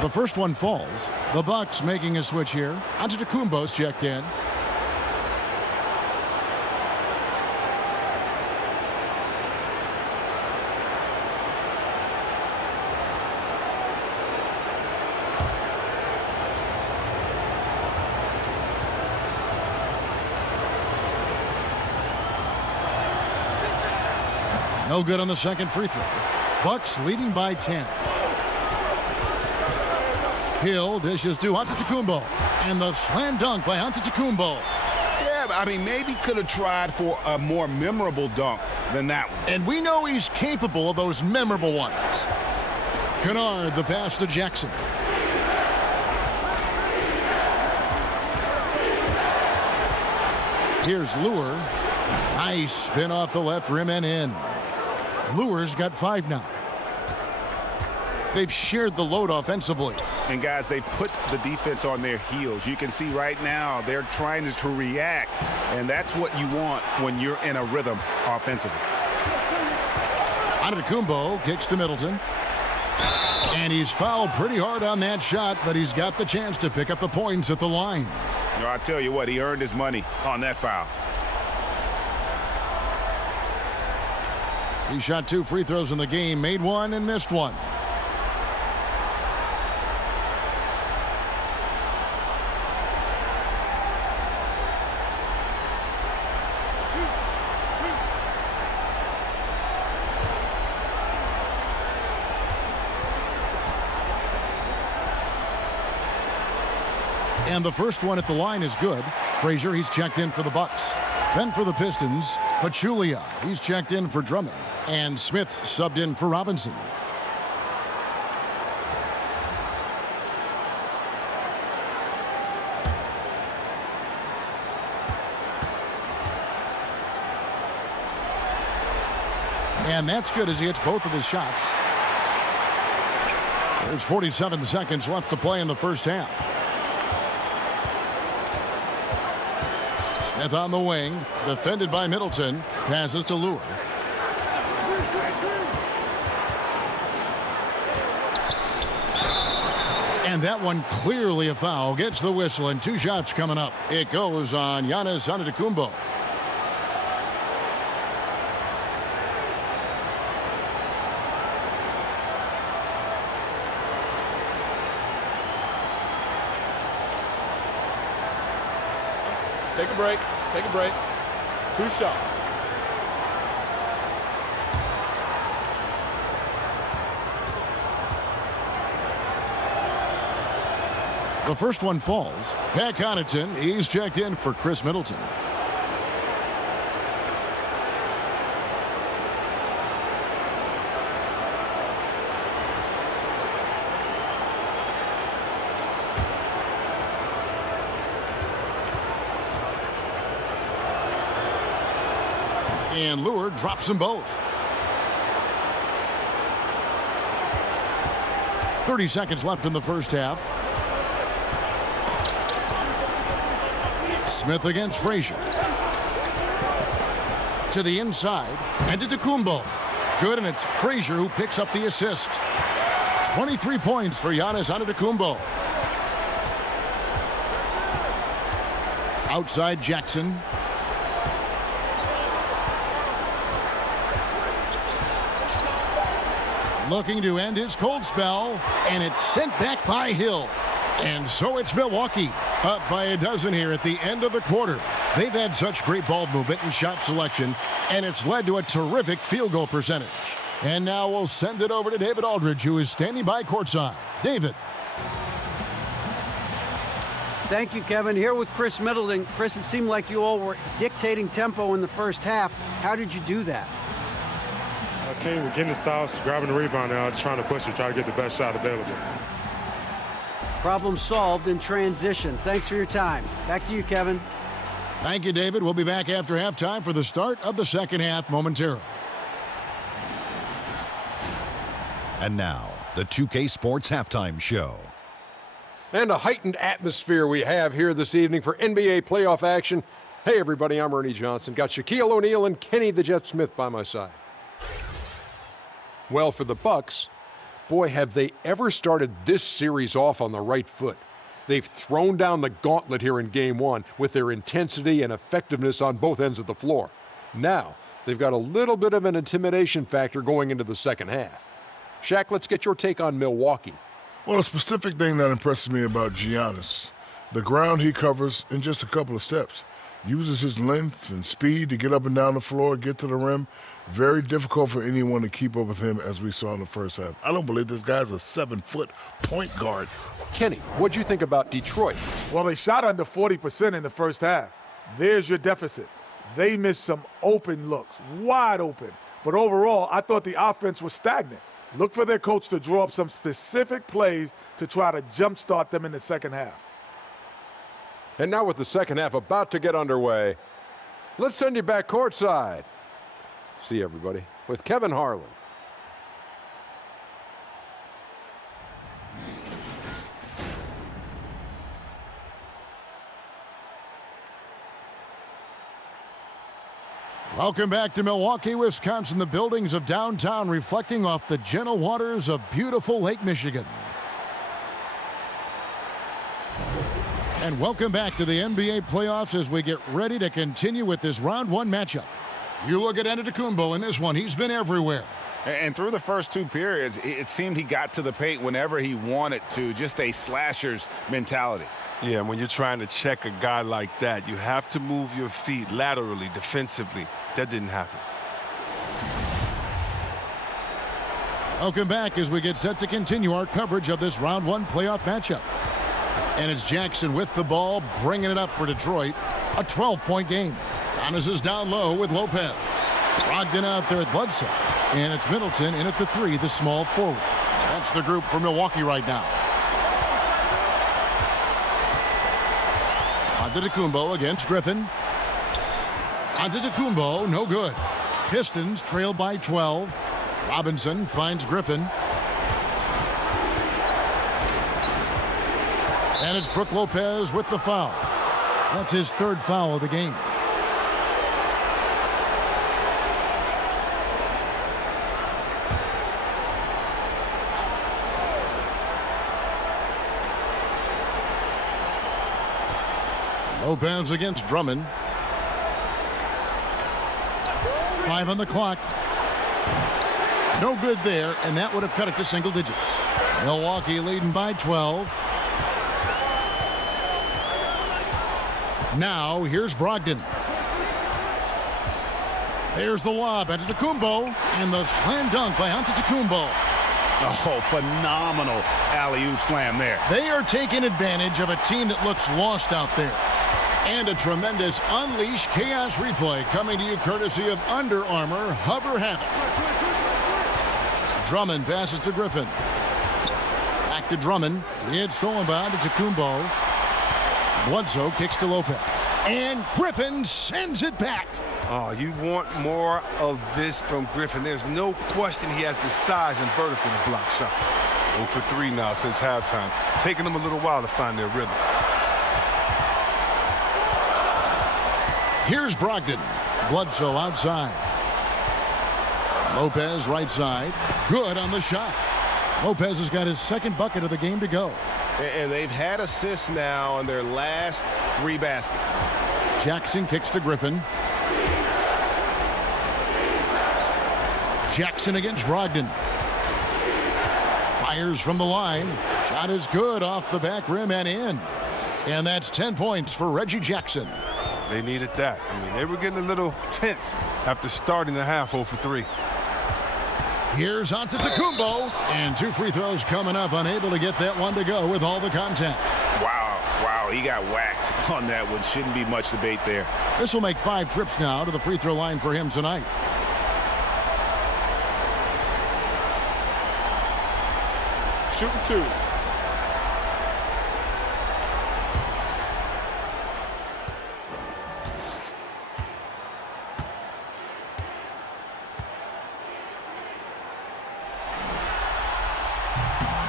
The first one falls. The Bucks making a switch here. Antetokounmpo's checked in. No good on the second free throw. Bucks leading by 10. Hill dishes to Antetokounmpo. And the slam dunk by Antetokounmpo. Yeah, but I mean, maybe could have tried for a more memorable dunk than that one. And we know he's capable of those memorable ones. Kennard, the pass to Jackson. Here's Lure. Nice spin off the left rim and in. Lure's got 5 now. They've shared the load offensively. And guys, they put the defense on their heels. You can see right now they're trying to react, and that's what you want when you're in a rhythm offensively. Antetokounmpo kicks to Middleton. And he's fouled pretty hard on that shot, but he's got the chance to pick up the points at the line. You know, I tell you what, he earned his money on that foul. He shot 2 free throws in the game, made 1 and missed 1. And the first one at the line is good. Frazier, he's checked in for the Bucks. Then for the Pistons, Pachulia, he's checked in for Drummond. And Smith subbed in for Robinson. And that's good as he hits both of his shots. There's 47 seconds left to play in the first half. Smith on the wing, defended by Middleton, passes to Lure. And that one clearly a foul. Gets the whistle and 2 shots coming up. It goes on Giannis Antetokounmpo. Take a break. Take a break. 2 shots. The first one falls. Pat Connaughton, he's checked in for Chris Middleton. And Lure drops them both. 30 seconds left in the first half. Smith against Frazier. To the inside. And to Antetokounmpo. Good, and it's Frazier who picks up the assist. 23 points for Giannis Antetokounmpo. Outside Jackson. Looking to end his cold spell, and it's sent back by Hill. And so it's Milwaukee, up by a dozen here at the end of the quarter. They've had such great ball movement and shot selection, and it's led to a terrific field goal percentage. And now we'll send it over to David Aldridge, who is standing by courtside. David. Thank you, Kevin. Here with Chris Middleton. Chris, it seemed like you all were dictating tempo in the first half. How did you do that? okay with getting the stops, grabbing the rebound now, just trying to push it, try to get the best shot available. Problem solved in transition. Thanks for your time. Back to you, Kevin. Thank you, David. We'll be back after halftime for the start of the second half momentarily. And now, the 2K Sports Halftime Show. And a heightened atmosphere we have here this evening for NBA playoff action. Hey, everybody, I'm Ernie Johnson. Got Shaquille O'Neal and Kenny the Jet Smith by my side. Well, for the Bucks, boy, have they ever started this series off on the right foot. They've thrown down the gauntlet here in Game 1 with their intensity and effectiveness on both ends of the floor. Now, they've got a little bit of an intimidation factor going into the second half. Shaq, let's get your take on Milwaukee. Well, a specific thing that impresses me about Giannis, the ground he covers in just a couple of steps. Uses his length and speed to get up and down the floor, get to the rim. Very difficult for anyone to keep up with him, as we saw in the first half. I don't believe this guy's a 7-foot point guard. Kenny, what'd you think about Detroit? Well, they shot under 40% in the first half. There's your deficit. They missed some open looks, wide open. But overall, I thought the offense was stagnant. Look for their coach to draw up some specific plays to try to jumpstart them in the second half. And now with the second half about to get underway, let's send you back courtside. See everybody with Kevin Harlan. Welcome back to Milwaukee, Wisconsin, the buildings of downtown reflecting off the gentle waters of beautiful Lake Michigan. And welcome back to the NBA playoffs as we get ready to continue with this round one matchup. You look at Antetokounmpo in this one. He's been everywhere. And through the first two periods, it seemed he got to the paint whenever he wanted to, just a slasher's mentality. Yeah, when you're trying to check a guy like that, you have to move your feet laterally, defensively. That didn't happen. Welcome back as we get set to continue our coverage of this round one playoff matchup. And it's Jackson with the ball, bringing it up for Detroit. A 12-point game. Giannis is down low with Lopez. Brogdon out there at Bledsoe. And it's Middleton in at the three, the small forward. That's the group for Milwaukee right now. Antetokounmpo against Griffin. Antetokounmpo, no good. Pistons trail by 12. Robinson finds Griffin. And it's Brook Lopez with the foul. That's his third foul of the game. Lopez against Drummond. 5 on the clock. No good there, and that would have cut it to single digits. Milwaukee leading by 12. Now, here's Brogdon. There's the lob. Antetokounmpo, and the slam dunk by Antetokounmpo. Oh, phenomenal alley-oop slam there. They are taking advantage of a team that looks lost out there. And a tremendous Unleash Chaos replay coming to you courtesy of Under Armour Hover Havoc. Drummond passes to Griffin. Back to Drummond. It's stolen by Antetokounmpo. Bledsoe kicks to Lopez. And Griffin sends it back. Oh, you want more of this from Griffin. There's no question he has the size and vertical to block shots. 0 for 3 now since halftime. Taking them a little while to find their rhythm. Here's Brogdon. Bledsoe outside. Lopez right side. Good on the shot. Lopez has got his second bucket of the game to go. And they've had assists now on their last 3 baskets. Jackson kicks to Griffin. Jackson against Brogdon. Fires from the line. Shot is good off the back rim and in. And that's 10 points for Reggie Jackson. They needed that. I mean, they were getting a little tense after starting the half 0 for 3. Here's Antetokounmpo, and 2 free throws coming up, unable to get that one to go with all the contact. Wow, he got whacked on that one. Shouldn't be much debate there. This will make 5 trips now to the free throw line for him tonight. shooting 2.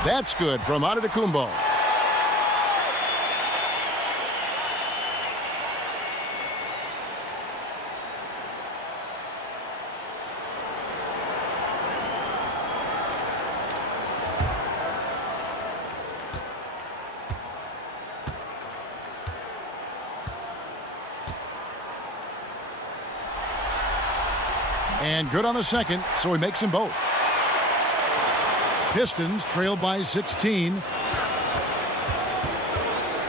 That's good from Antetokounmpo. And good on the second, so he makes them both. Pistons trail by 16.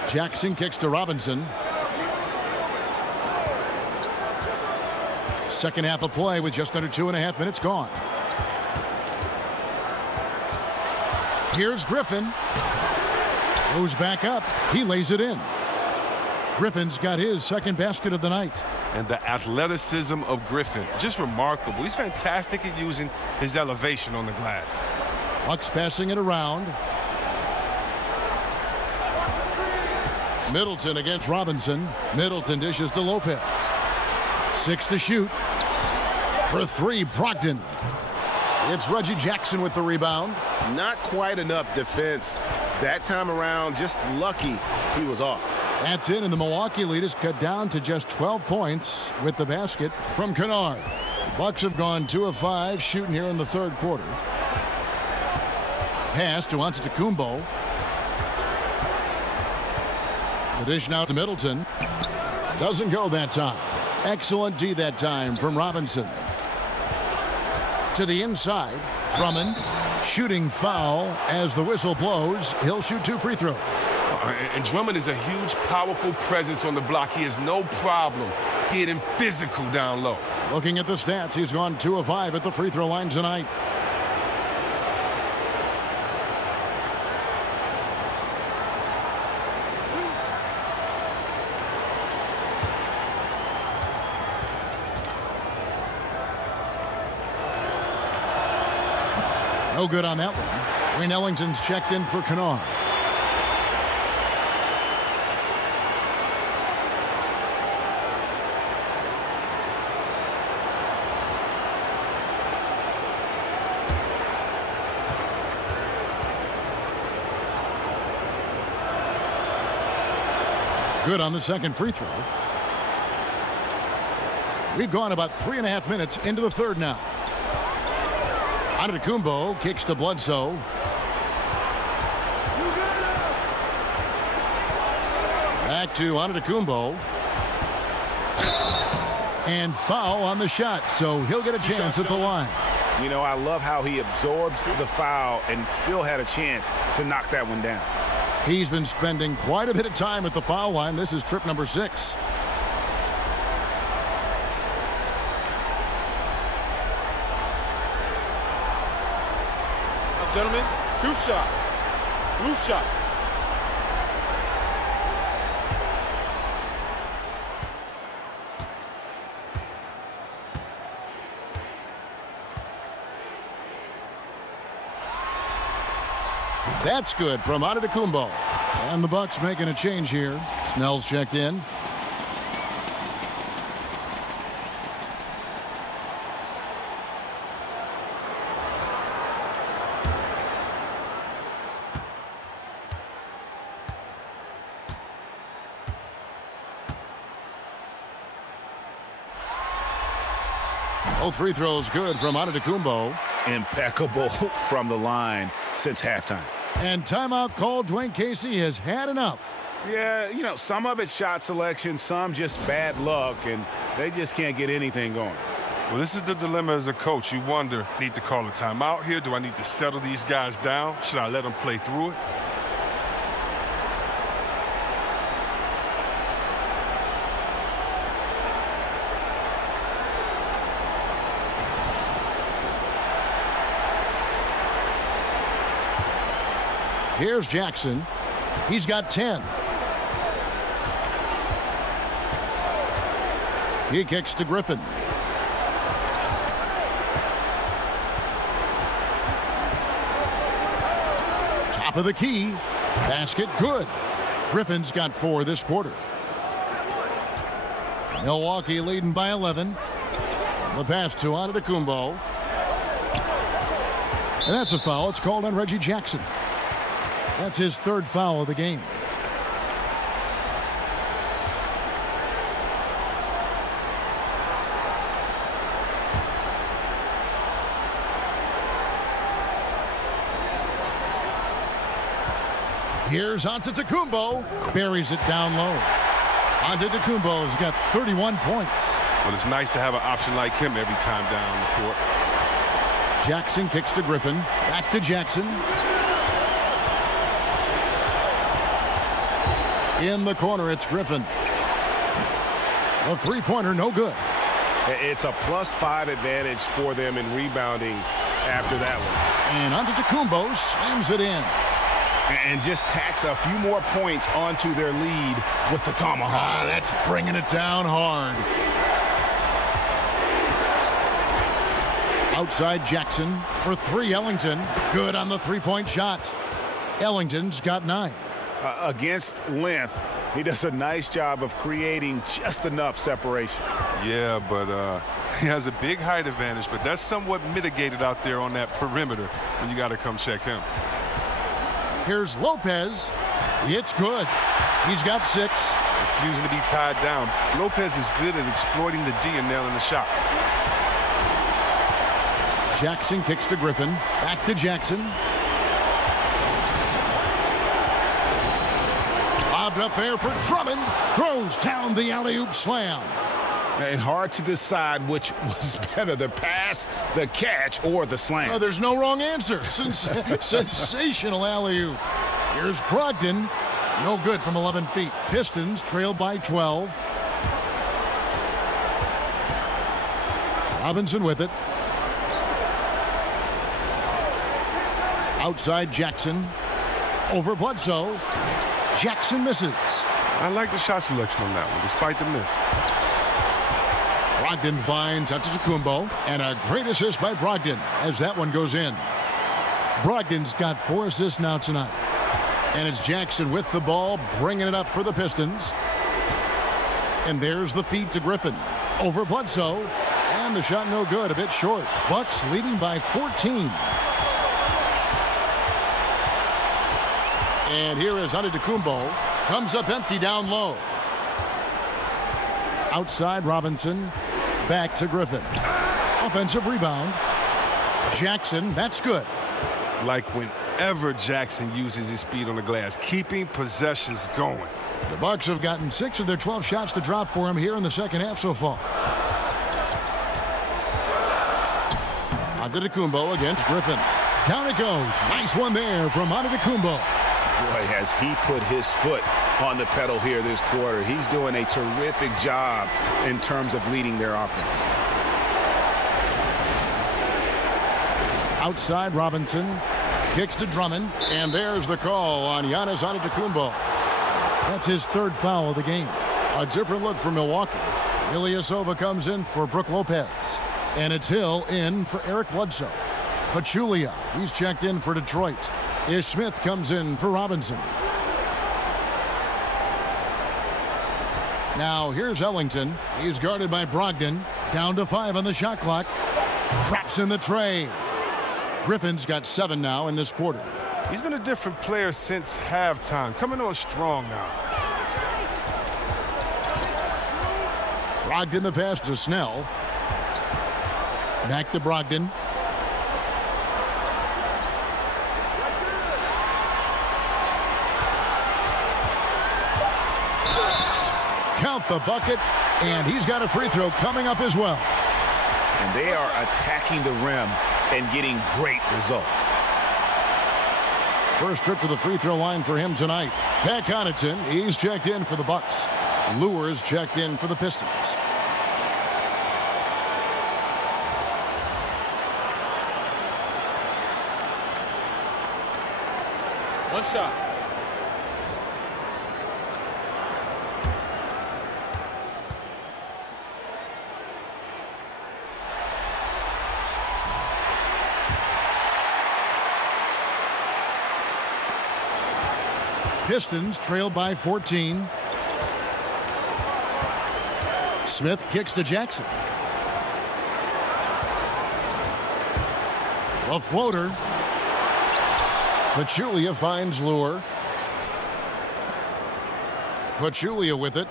Jackson kicks to Robinson. Second half of play with just under 2.5 minutes gone. Here's Griffin. Goes back up. He lays it in. Griffin's got his second basket of the night. And the athleticism of Griffin, just remarkable. He's fantastic at using his elevation on the glass. Bucks passing it around. Middleton against Robinson. Middleton dishes to Lopez. 6 to shoot. For 3, Brogdon. It's Reggie Jackson with the rebound. Not quite enough defense that time around. Just lucky he was off. That's it, and the Milwaukee lead is cut down to just 12 points with the basket from Kennard. Bucks have gone 2 of 5 shooting here in the third quarter. Pass to Antetokounmpo. The dish now to Middleton. Doesn't go that time. Excellent D that time from Robinson. To the inside. Drummond. Shooting foul as the whistle blows. He'll shoot 2 free throws. And Drummond is a huge, powerful presence on the block. He has no problem getting physical down low. Looking at the stats, he's gone 2 of 5 at the free throw line tonight. No good on that one. Wayne Ellington's checked in for Kennard. Good on the second free throw. We've gone about 3.5 minutes into the third now. Antetokounmpo kicks to Bledsoe. Back to Antetokounmpo. And foul on the shot, so he'll get a chance at the line. You know, I love how he absorbs the foul and still had a chance to knock that one down. He's been spending quite a bit of time at the foul line. This is trip number 6. Gentlemen, 2 shots. Loose shots. That's good from Antetokounmpo. And the Bucks making a change here. Snell's checked in. Both free throws good from Antetokounmpo. Impeccable from the line since halftime. And timeout called. Dwayne Casey has had enough. Yeah, you know, some of it's shot selection, some just bad luck, and they just can't get anything going. Well, this is the dilemma as a coach. You wonder, need to call a timeout here? Do I need to settle these guys down? Should I let them play through it? Here's Jackson. He's got 10. He kicks to Griffin. Top of the key. Basket good. Griffin's got 4 this quarter. Milwaukee leading by 11. The pass to Antetokounmpo. And that's a foul. It's called on Reggie Jackson. That's his 3rd foul of the game. Here's Antetokounmpo. Buries it down low. Antetokounmpo's got 31 points. Well, it's nice to have an option like him every time down the court. Jackson kicks to Griffin. Back to Jackson. In the corner, it's Griffin. The three-pointer, no good. It's a +5 advantage for them in rebounding after that one. And Antetokounmpo slams it in. And just tacks a few more points onto their lead with the tomahawk. That's bringing it down hard. Outside Jackson for 3, Ellington. Good on the three-point shot. Ellington's got 9. Against length, he does a nice job of creating just enough separation. Yeah, but he has a big height advantage, but that's somewhat mitigated out there on that perimeter when you got to come check him. Here's Lopez. It's good. He's got 6. Refusing to be tied down. Lopez is good at exploiting the D and nailing the shot. Jackson kicks to Griffin. Back to Jackson. Lobbed up there for Drummond. Throws down the alley-oop slam. And hard to decide which was better, the pass, the catch, or the slam. Oh, there's no wrong answer. Sensational alley-oop. Here's Brogdon. No good from 11 feet. Pistons trail by 12. Robinson with it. Outside Jackson. Over Bledsoe. Jackson misses. I like the shot selection on that one, despite the miss. Brogdon finds Antetokounmpo, and a great assist by Brogdon as that one goes in. Brogdon's got 4 assists now tonight. And it's Jackson with the ball, bringing it up for the Pistons. And there's the feed to Griffin. Over Bledsoe, and the shot no good, a bit short. Bucks leading by 14. And here is Antetokounmpo. Comes up empty down low. Outside Robinson. Back to Griffin. Offensive rebound. Jackson, that's good. Like whenever Jackson uses his speed on the glass, keeping possessions going. The Bucks have gotten 6 of their 12 shots to drop for him here in the second half so far. Antetokounmpo against Griffin. Down it goes. Nice one there from Antetokounmpo. Boy, has he put his foot on the pedal here this quarter. He's doing a terrific job in terms of leading their offense. Outside Robinson. Kicks to Drummond. And there's the call on Giannis Antetokounmpo. That's his 3rd foul of the game. A different look for Milwaukee. Ilyasova comes in for Brook Lopez. And it's Hill in for Eric Bledsoe. Pachulia, he's checked in for Detroit. Ish Smith comes in for Robinson. Now here's Ellington. He's guarded by Brogdon. Down to 5 on the shot clock. Drops in the tray. Griffin's got 7 now in this quarter. He's been a different player since halftime. Coming on strong now. Brogdon the pass to Snell. Back to Brogdon. Count the bucket, and he's got a free throw coming up as well. And they are attacking the rim and getting great results. First trip to the free throw line for him tonight. Pat Connaughton, he's checked in for the Bucks. Lewis checked in for the Pistons. One shot. Pistons trail by 14. Smith kicks to Jackson. A floater. Pachulia finds Lure. Pachulia with it.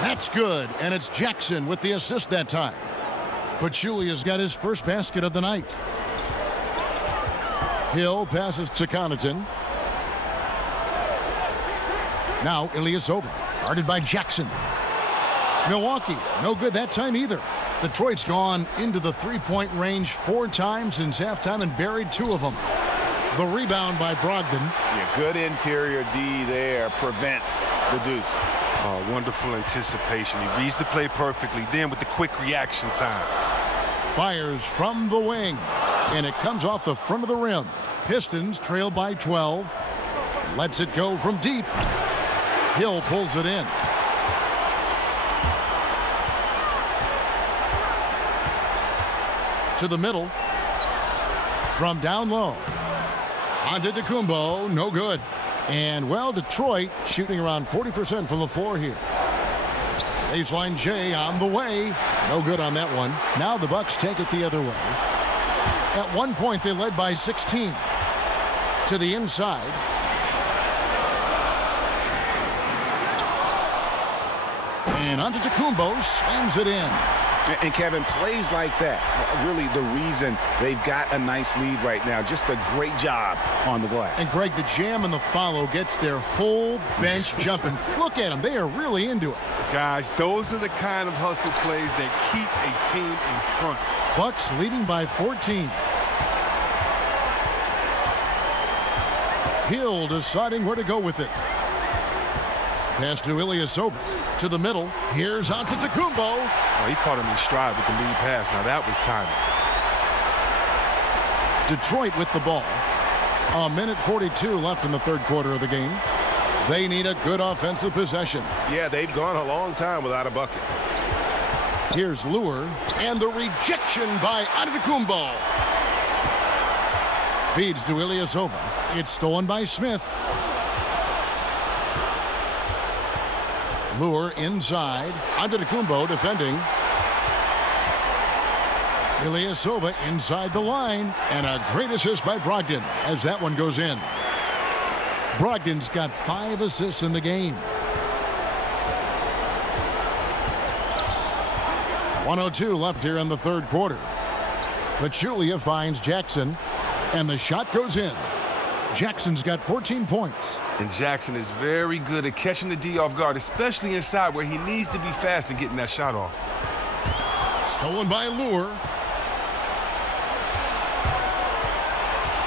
That's good, and it's Jackson with the assist that time. Pachulia's got his first basket of the night. Hill passes to Connaughton. Now Ilyasova, guarded by Jackson. Milwaukee, no good that time either. Detroit's gone into the three-point range 4 times since halftime and buried 2 of them. The rebound by Brogdon. Yeah, good interior D there, prevents the deuce. Oh, wonderful anticipation. He reads the play perfectly, then with the quick reaction time. Fires from the wing, and it comes off the front of the rim. Pistons trail by 12. Lets it go from deep. Hill pulls it in. To the middle. From down low. Antetokounmpo, no good. And, well, Detroit shooting around 40% from the floor here. Baseline J on the way. No good on that one. Now the Bucks take it the other way. At one point, they led by 16. To the inside. And Antetokounmpo slams it in. And Kevin, plays like that, really the reason they've got a nice lead right now. Just a great job on the glass. And Greg, the jam and the follow gets their whole bench jumping. Look at them. They are really into it. Guys, those are the kind of hustle plays that keep a team in front. Bucks leading by 14. Hill deciding where to go with it. Pass to Ilyasova. To the middle. Here's Antetokounmpo. Oh, he caught him in stride with the lead pass. Now that was timing. Detroit with the ball. 1:42 left in the third quarter of the game. They need a good offensive possession. Yeah, they've gone a long time without a bucket. Here's Lure. And the rejection by Antetokounmpo. Feeds to Ilyasova. It's stolen by Smith. Lure inside. Antetokounmpo defending. Ilyasova inside the line. And a great assist by Brogdon as that one goes in. Brogdon's got 5 assists in the game. 1:02 left here in the third quarter. Pachulia finds Jackson. And the shot goes in. Jackson's got 14 points. And Jackson is very good at catching the D off guard, especially inside where he needs to be fast and getting that shot off. Stolen by Lure.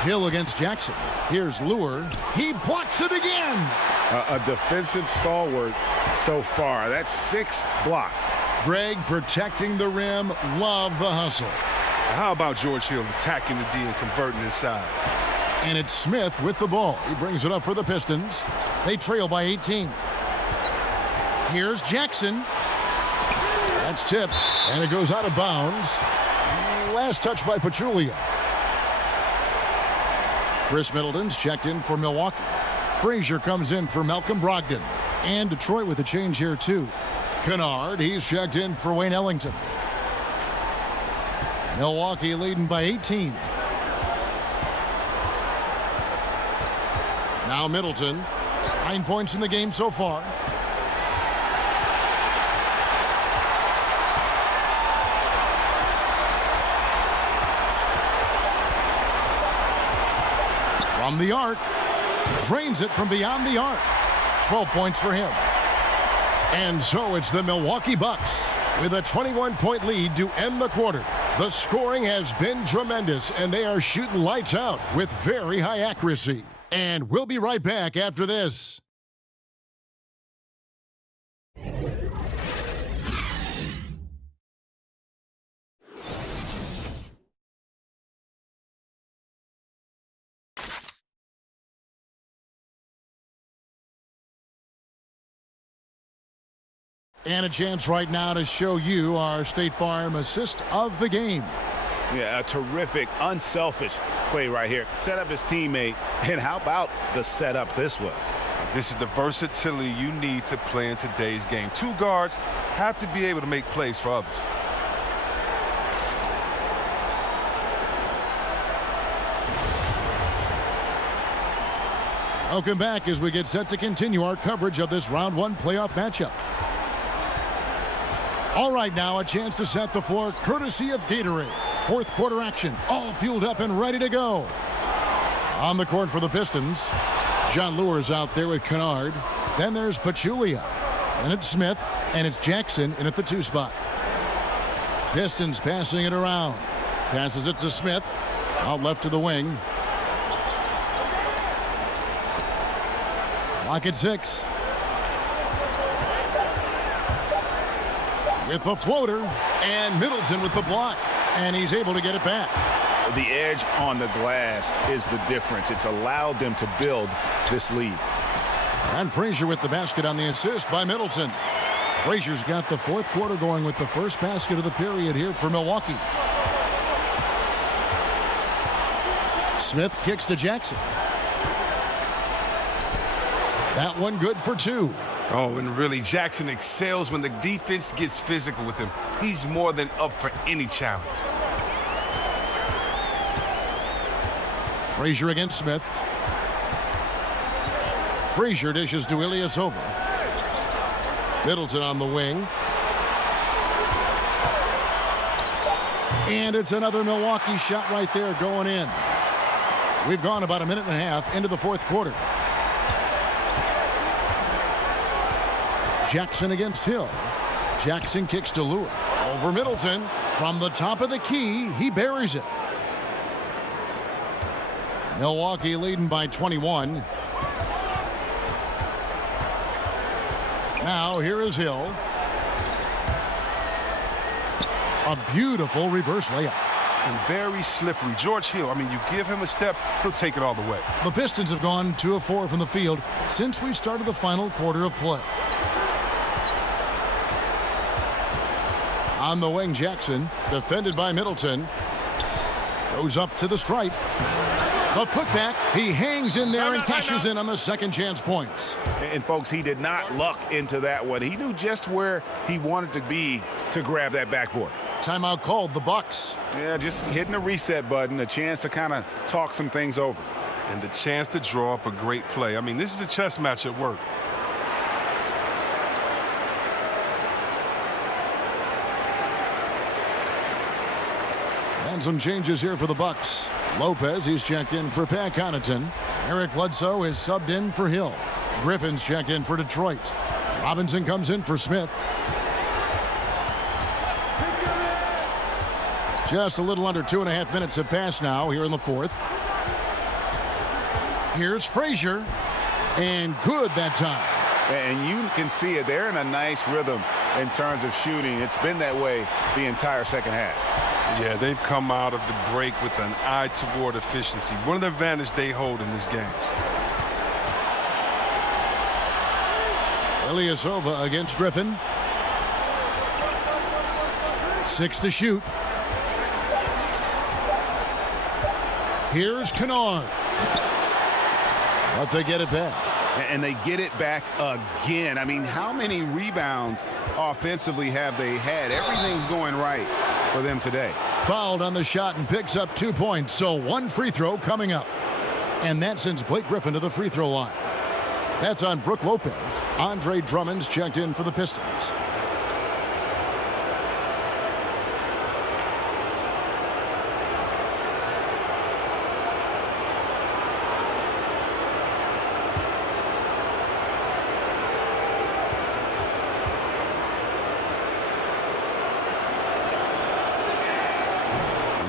Hill against Jackson. Here's Lure. He blocks it again. A defensive stalwart so far. That's 6 blocks. Greg protecting the rim. Love the hustle. How about George Hill attacking the D and converting inside? And it's Smith with the ball. He brings it up for the Pistons. They trail by 18. Here's Jackson. That's tipped, and it goes out of bounds. Last touch by Pachulia. Chris Middleton's checked in for Milwaukee. Frazier comes in for Malcolm Brogdon. And Detroit with a change here, too. Kennard, he's checked in for Wayne Ellington. Milwaukee leading by 18. Now Middleton. 9 points in the game so far. From the arc. Drains it from beyond the arc. 12 points for him. And so it's the Milwaukee Bucks with a 21-point lead to end the quarter. The scoring has been tremendous, and they are shooting lights out with very high accuracy. And we'll be right back after this. And a chance right now to show you our State Farm assist of the game. Yeah, a terrific, unselfish play right here. Set up his teammate, and how about the setup this was? This is the versatility you need to play in today's game. Two guards have to be able to make plays for others. Welcome back as we get set to continue our coverage of this round one playoff matchup. All right, now a chance to set the floor courtesy of Gatorade. Fourth quarter action, all fueled up and ready to go. On the court for the Pistons, John Lure's out there with Kennard. Then there's Pachulia. And it's Smith, and it's Jackson in at the 2 spot. Pistons passing it around. Passes it to Smith. Out left to the wing. Clock at 6. With the floater, and Middleton with the block. And he's able to get it back. The edge on the glass is the difference. It's allowed them to build this lead. And Frazier with the basket on the assist by Middleton. Frazier's got the fourth quarter going with the first basket of the period here for Milwaukee. Smith kicks to Jackson. That one good for 2. Oh, and really, Jackson excels when the defense gets physical with him. He's more than up for any challenge. Frazier against Smith. Frazier dishes to Ilyasova. Middleton on the wing. And it's another Milwaukee shot right there going in. We've gone about a minute and a half into the fourth quarter. Jackson against Hill. Jackson kicks to Lure. Over Middleton. From the top of the key, he buries it. Milwaukee leading by 21. Now here is Hill. A beautiful reverse layup. And very slippery. George Hill, I mean, you give him a step, he'll take it all the way. The Pistons have gone 2 of 4 from the field since we started the final quarter of play. On the wing, Jackson, defended by Middleton. Goes up to the stripe. The putback, he hangs in there and cashes in on the second chance points. And folks, he did not luck into that one. He knew just where he wanted to be to grab that backboard. Timeout called, the Bucks. Yeah, just hitting the reset button, a chance to kind of talk some things over. And the chance to draw up a great play. I mean, this is a chess match at work. And some changes here for the Bucks. Lopez, he's checked in for Pat Connaughton. Eric Bledsoe is subbed in for Hill. Griffin's checked in for Detroit. Robinson comes in for Smith. Just a little under 2.5 minutes have passed now here in the fourth. Here's Frazier. And good that time. And you can see it. They're in a nice rhythm in terms of shooting. It's been that way the entire second half. Yeah, they've come out of the break with an eye toward efficiency. One of the advantages they hold in this game. Ilyasova against Griffin. 6 to shoot. Here's Kennard. But they get it back. And they get it back again. I mean, how many rebounds offensively have they had? Everything's going right for them today. Fouled on the shot and picks up 2 points. So 1 free throw coming up. And that sends Blake Griffin to the free throw line. That's on Brook Lopez. Andre Drummond's checked in for the Pistons.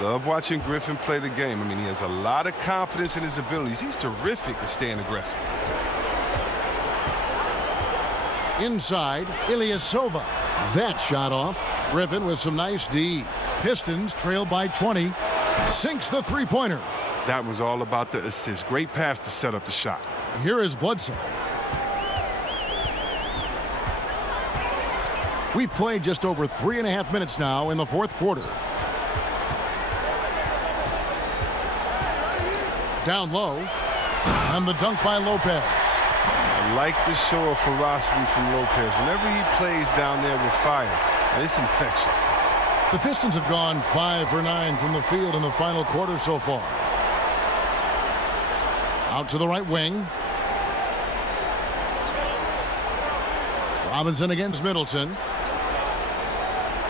Love watching Griffin play the game. I mean, he has a lot of confidence in his abilities. He's terrific at staying aggressive. Inside, Ilyasova. That shot off. Griffin with some nice D. Pistons trail by 20. Sinks the three-pointer. That was all about the assist. Great pass to set up the shot. Here is Bledsoe. We've played just over 3.5 minutes now in the fourth quarter. Down low. And the dunk by Lopez. I like the show of ferocity from Lopez. Whenever he plays down there with fire, it's infectious. The Pistons have gone 5 for 9 from the field in the final quarter so far. Out to the right wing. Robinson against Middleton.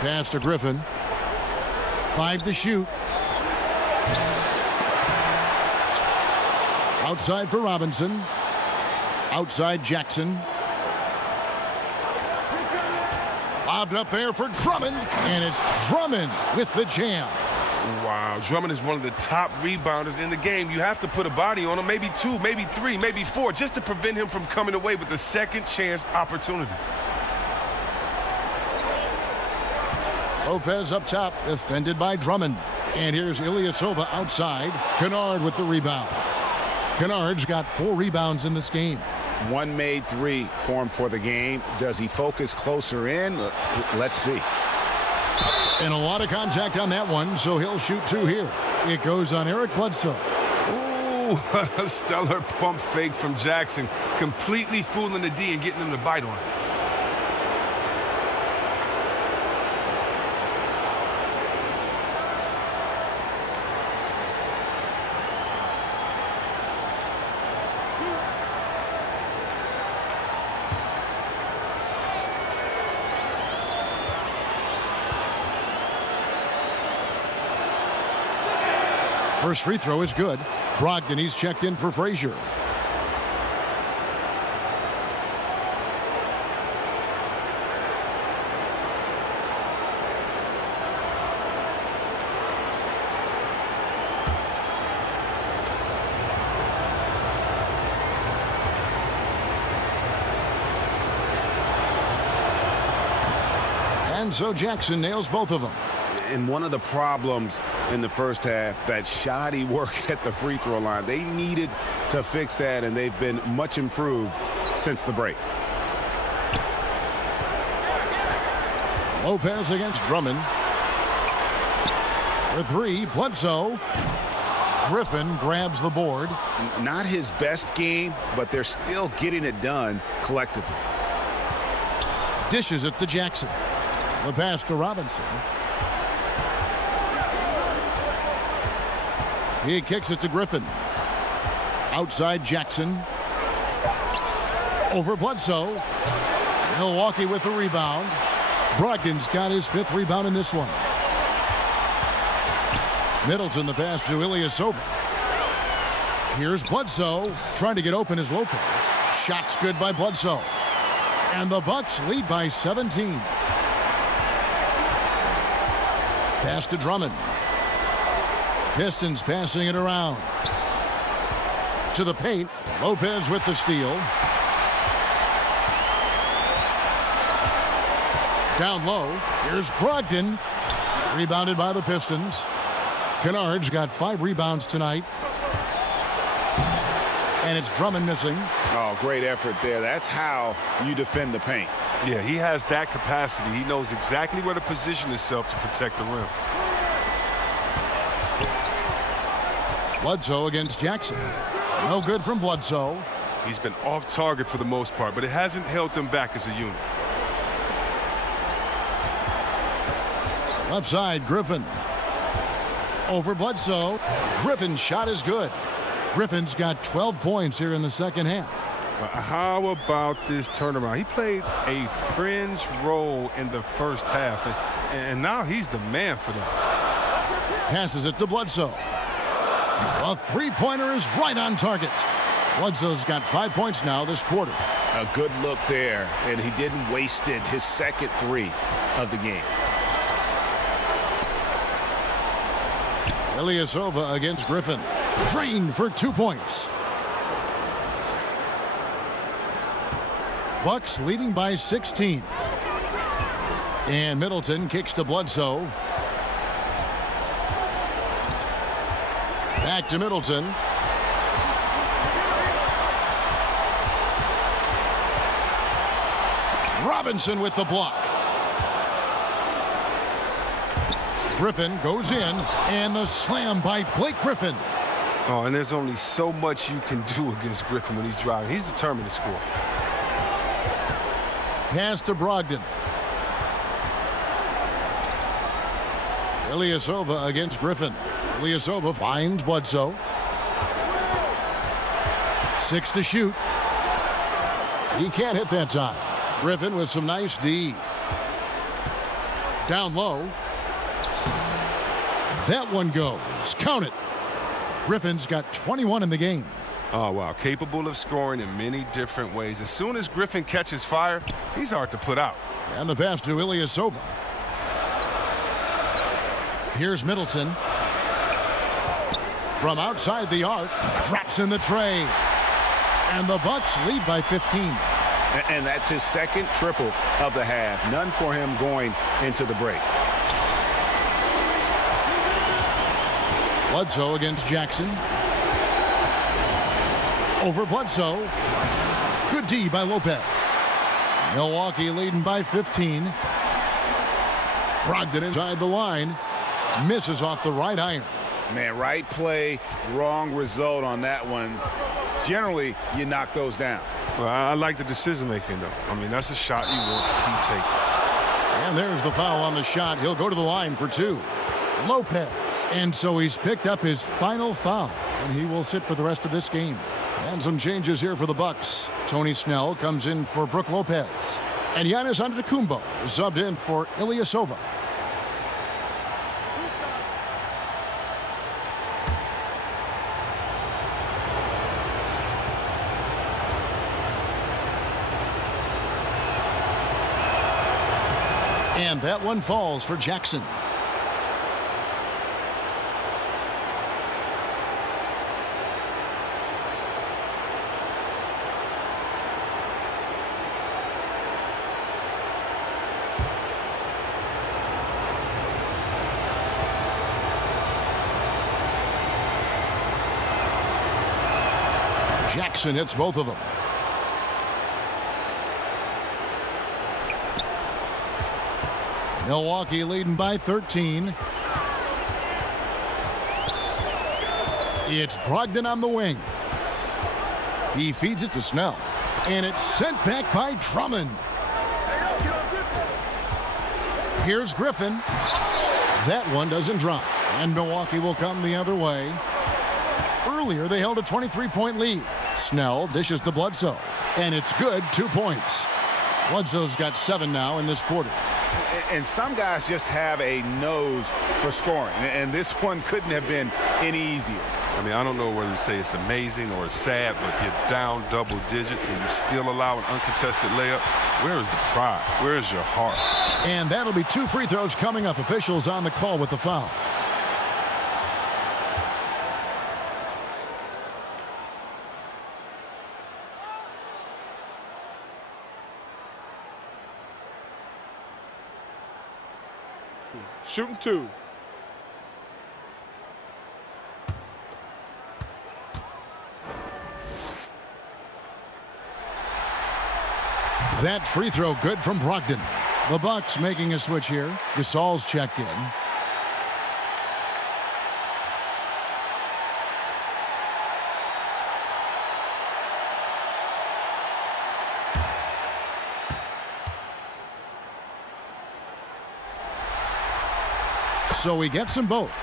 Pass to Griffin. 5 to shoot. Outside for Robinson. Outside Jackson. Lobbed up there for Drummond. And it's Drummond with the jam. Wow, Drummond is one of the top rebounders in the game. You have to put a body on him, maybe 2, maybe 3, maybe 4, just to prevent him from coming away with a second chance opportunity. Lopez up top, defended by Drummond. And here's Ilyasova outside. Kennard with the rebound. Kennard's got 4 rebounds in this game. One made 3 for him for the game. Does he focus closer in? Let's see. And a lot of contact on that one, so he'll shoot 2 here. It goes on Eric Bledsoe. Ooh, what a stellar pump fake from Jackson. Completely fooling the D and getting him to bite on it. First free throw is good. Brogdon, he's checked in for Frazier. And so Jackson nails both of them. And one of the problems in the first half, that shoddy work at the free throw line. They needed to fix that, and they've been much improved since the break. Lopez against Drummond. For 3, Bledsoe. Griffin grabs the board. Not his best game, but they're still getting it done collectively. Dishes it to Jackson. The pass to Robinson. He kicks it to Griffin. Outside Jackson. Over Bledsoe. Milwaukee with the rebound. Brogdon's got his 5th rebound in this one. Middleton the pass to Ilyasova. Here's Bledsoe trying to get open as Lopez. Shot's good by Bledsoe. And the Bucks lead by 17. Pass to Drummond. Pistons passing it around. To the paint. Lopez with the steal. Down low. Here's Brogdon. Rebounded by the Pistons. Kennard's got 5 rebounds tonight. And it's Drummond missing. Oh, great effort there. That's how you defend the paint. Yeah, he has that capacity. He knows exactly where to position himself to protect the rim. Bledsoe against Jackson. No good from Bledsoe. He's been off target for the most part, but it hasn't held them back as a unit. Left side, Griffin. Over Bledsoe. Griffin's shot is good. Griffin's got 12 points here in the second half. How about this turnaround? He played a fringe role in the first half, and now he's the man for them. Passes it to Bledsoe. A 3-pointer is right on target. Bledsoe's got 5 points now this quarter. A good look there, and he didn't waste it. His second 3 of the game. Ilyasova against Griffin. Drained for 2 points. Bucks leading by 16. And Middleton kicks to Bledsoe. Back to Middleton. Robinson with the block. Griffin goes in, and the slam by Blake Griffin. Oh, and there's only so much you can do against Griffin when he's driving. He's determined to score. Pass to Brogdon. Ilyasova against Griffin. Ilyasova finds Bledsoe. 6 to shoot. He can't hit that time. Griffin with some nice D. Down low. That one goes. Count it. Griffin's got 21 in the game. Oh, wow. Capable of scoring in many different ways. As soon as Griffin catches fire, he's hard to put out. And the pass to Ilyasova. Here's Middleton. From outside the arc, drops in the tray. And the Bucks lead by 15. And that's his second triple of the half. None for him going into the break. Bledsoe against Jackson. Over Bledsoe. Good D by Lopez. Milwaukee leading by 15. Brogdon inside the line. Misses off the right iron. Man, right play, wrong result on that one. Generally, you knock those down. Well, I like the decision-making, though. I mean, that's a shot you want to keep taking. And there's the foul on the shot. He'll go to the line for 2. Lopez. And so he's picked up his final foul, and he will sit for the rest of this game. And some changes here for the Bucks. Tony Snell comes in for Brook Lopez. And Giannis Antetokounmpo is subbed in for Ilyasova. And that one falls for Jackson. Jackson hits both of them. Milwaukee leading by 13. It's Brogdon on the wing. He feeds it to Snell. And it's sent back by Drummond. Here's Griffin. That one doesn't drop. And Milwaukee will come the other way. Earlier, they held a 23-point lead. Snell dishes to Bledsoe. And it's good, 2 points. Bledsoe's got 7 now in this quarter. And some guys just have a nose for scoring. And this one couldn't have been any easier. I mean, I don't know whether to say it's amazing or it's sad, but you're down double digits and you still allow an uncontested layup. Where is the pride? Where is your heart? And that'll be 2 free throws coming up. Officials on the call with the foul. Shooting 2. That free throw good from Brogdon. The Bucks making a switch here. Gasol's checked in. So he gets them both.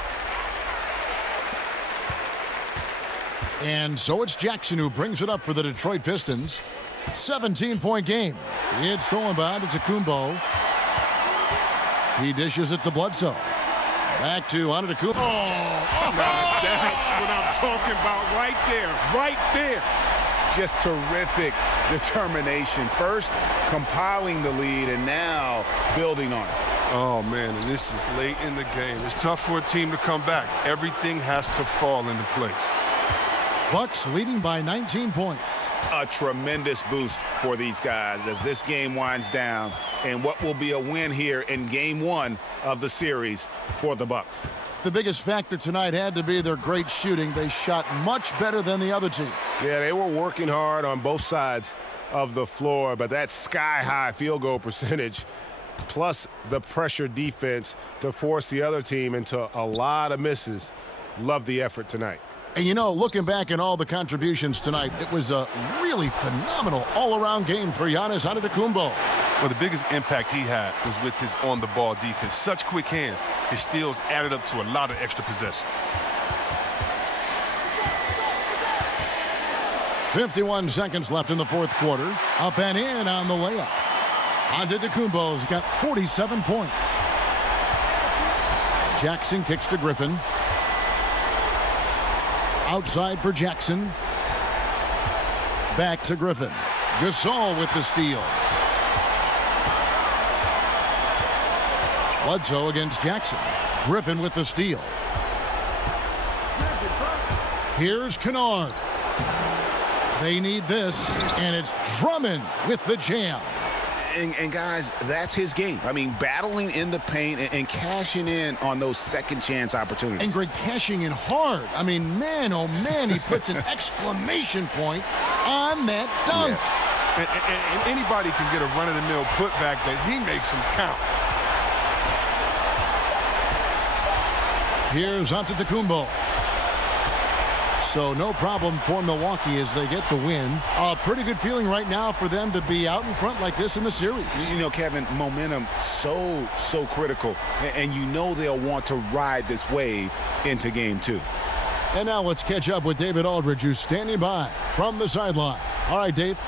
And so it's Jackson who brings it up for the Detroit Pistons. 17-point game. It's thrown by Antetokounmpo. He dishes it to Bledsoe. Back to Antetokounmpo. Now, that's what I'm talking about right there. Right there. Just terrific determination. First, compiling the lead, and now building on it. Oh, man, and this is late in the game. It's tough for a team to come back. Everything has to fall into place. Bucks leading by 19 points. A tremendous boost for these guys as this game winds down, and what will be a win here in game 1 of the series for the Bucks. The biggest factor tonight had to be their great shooting. They shot much better than the other team. Yeah, they were working hard on both sides of the floor, but that sky-high field goal percentage plus the pressure defense to force the other team into a lot of misses. Love the effort tonight. And you know, looking back at all the contributions tonight, it was a really phenomenal all-around game for Giannis Antetokounmpo. Well, the biggest impact he had was with his on-the-ball defense. Such quick hands. His steals added up to a lot of extra possessions. 51 seconds left in the fourth quarter. Up and in on the layup. Antetokounmpo's got 47 points. Jackson kicks to Griffin. Outside for Jackson. Back to Griffin. Gasol with the steal. Bledsoe against Jackson. Griffin with the steal. Here's Kennard. They need this, and it's Drummond with the jam. And guys, that's his game. I mean, battling in the paint and cashing in on those second chance opportunities. And Greg, cashing in hard. I mean, man, oh man, he puts an exclamation point on that dunk. Yes. And anybody can get a run-of-the-mill putback that he makes them count. Here's Antetokounmpo. So no problem for Milwaukee as they get the win. A pretty good feeling right now for them to be out in front like this in the series. You know, Kevin, momentum so critical. And you know they'll want to ride this wave into game 2. And now let's catch up with David Aldridge, who's standing by from the sideline. All right, Dave.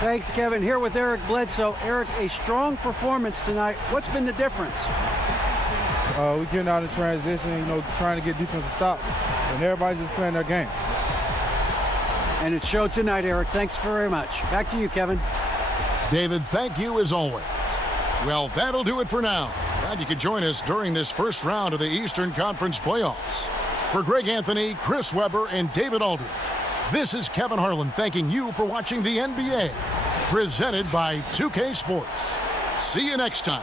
Thanks, Kevin. Here with Eric Bledsoe. Eric, a strong performance tonight. What's been the difference? We getting out in transition, you know, trying to get defense to stop. And everybody's just playing their game. And it showed tonight, Eric. Thanks very much. Back to you, Kevin. David, thank you as always. Well, that'll do it for now. Glad you could join us during this first round of the Eastern Conference playoffs. For Greg Anthony, Chris Webber, and David Aldridge, this is Kevin Harlan thanking you for watching the NBA, presented by 2K Sports. See you next time.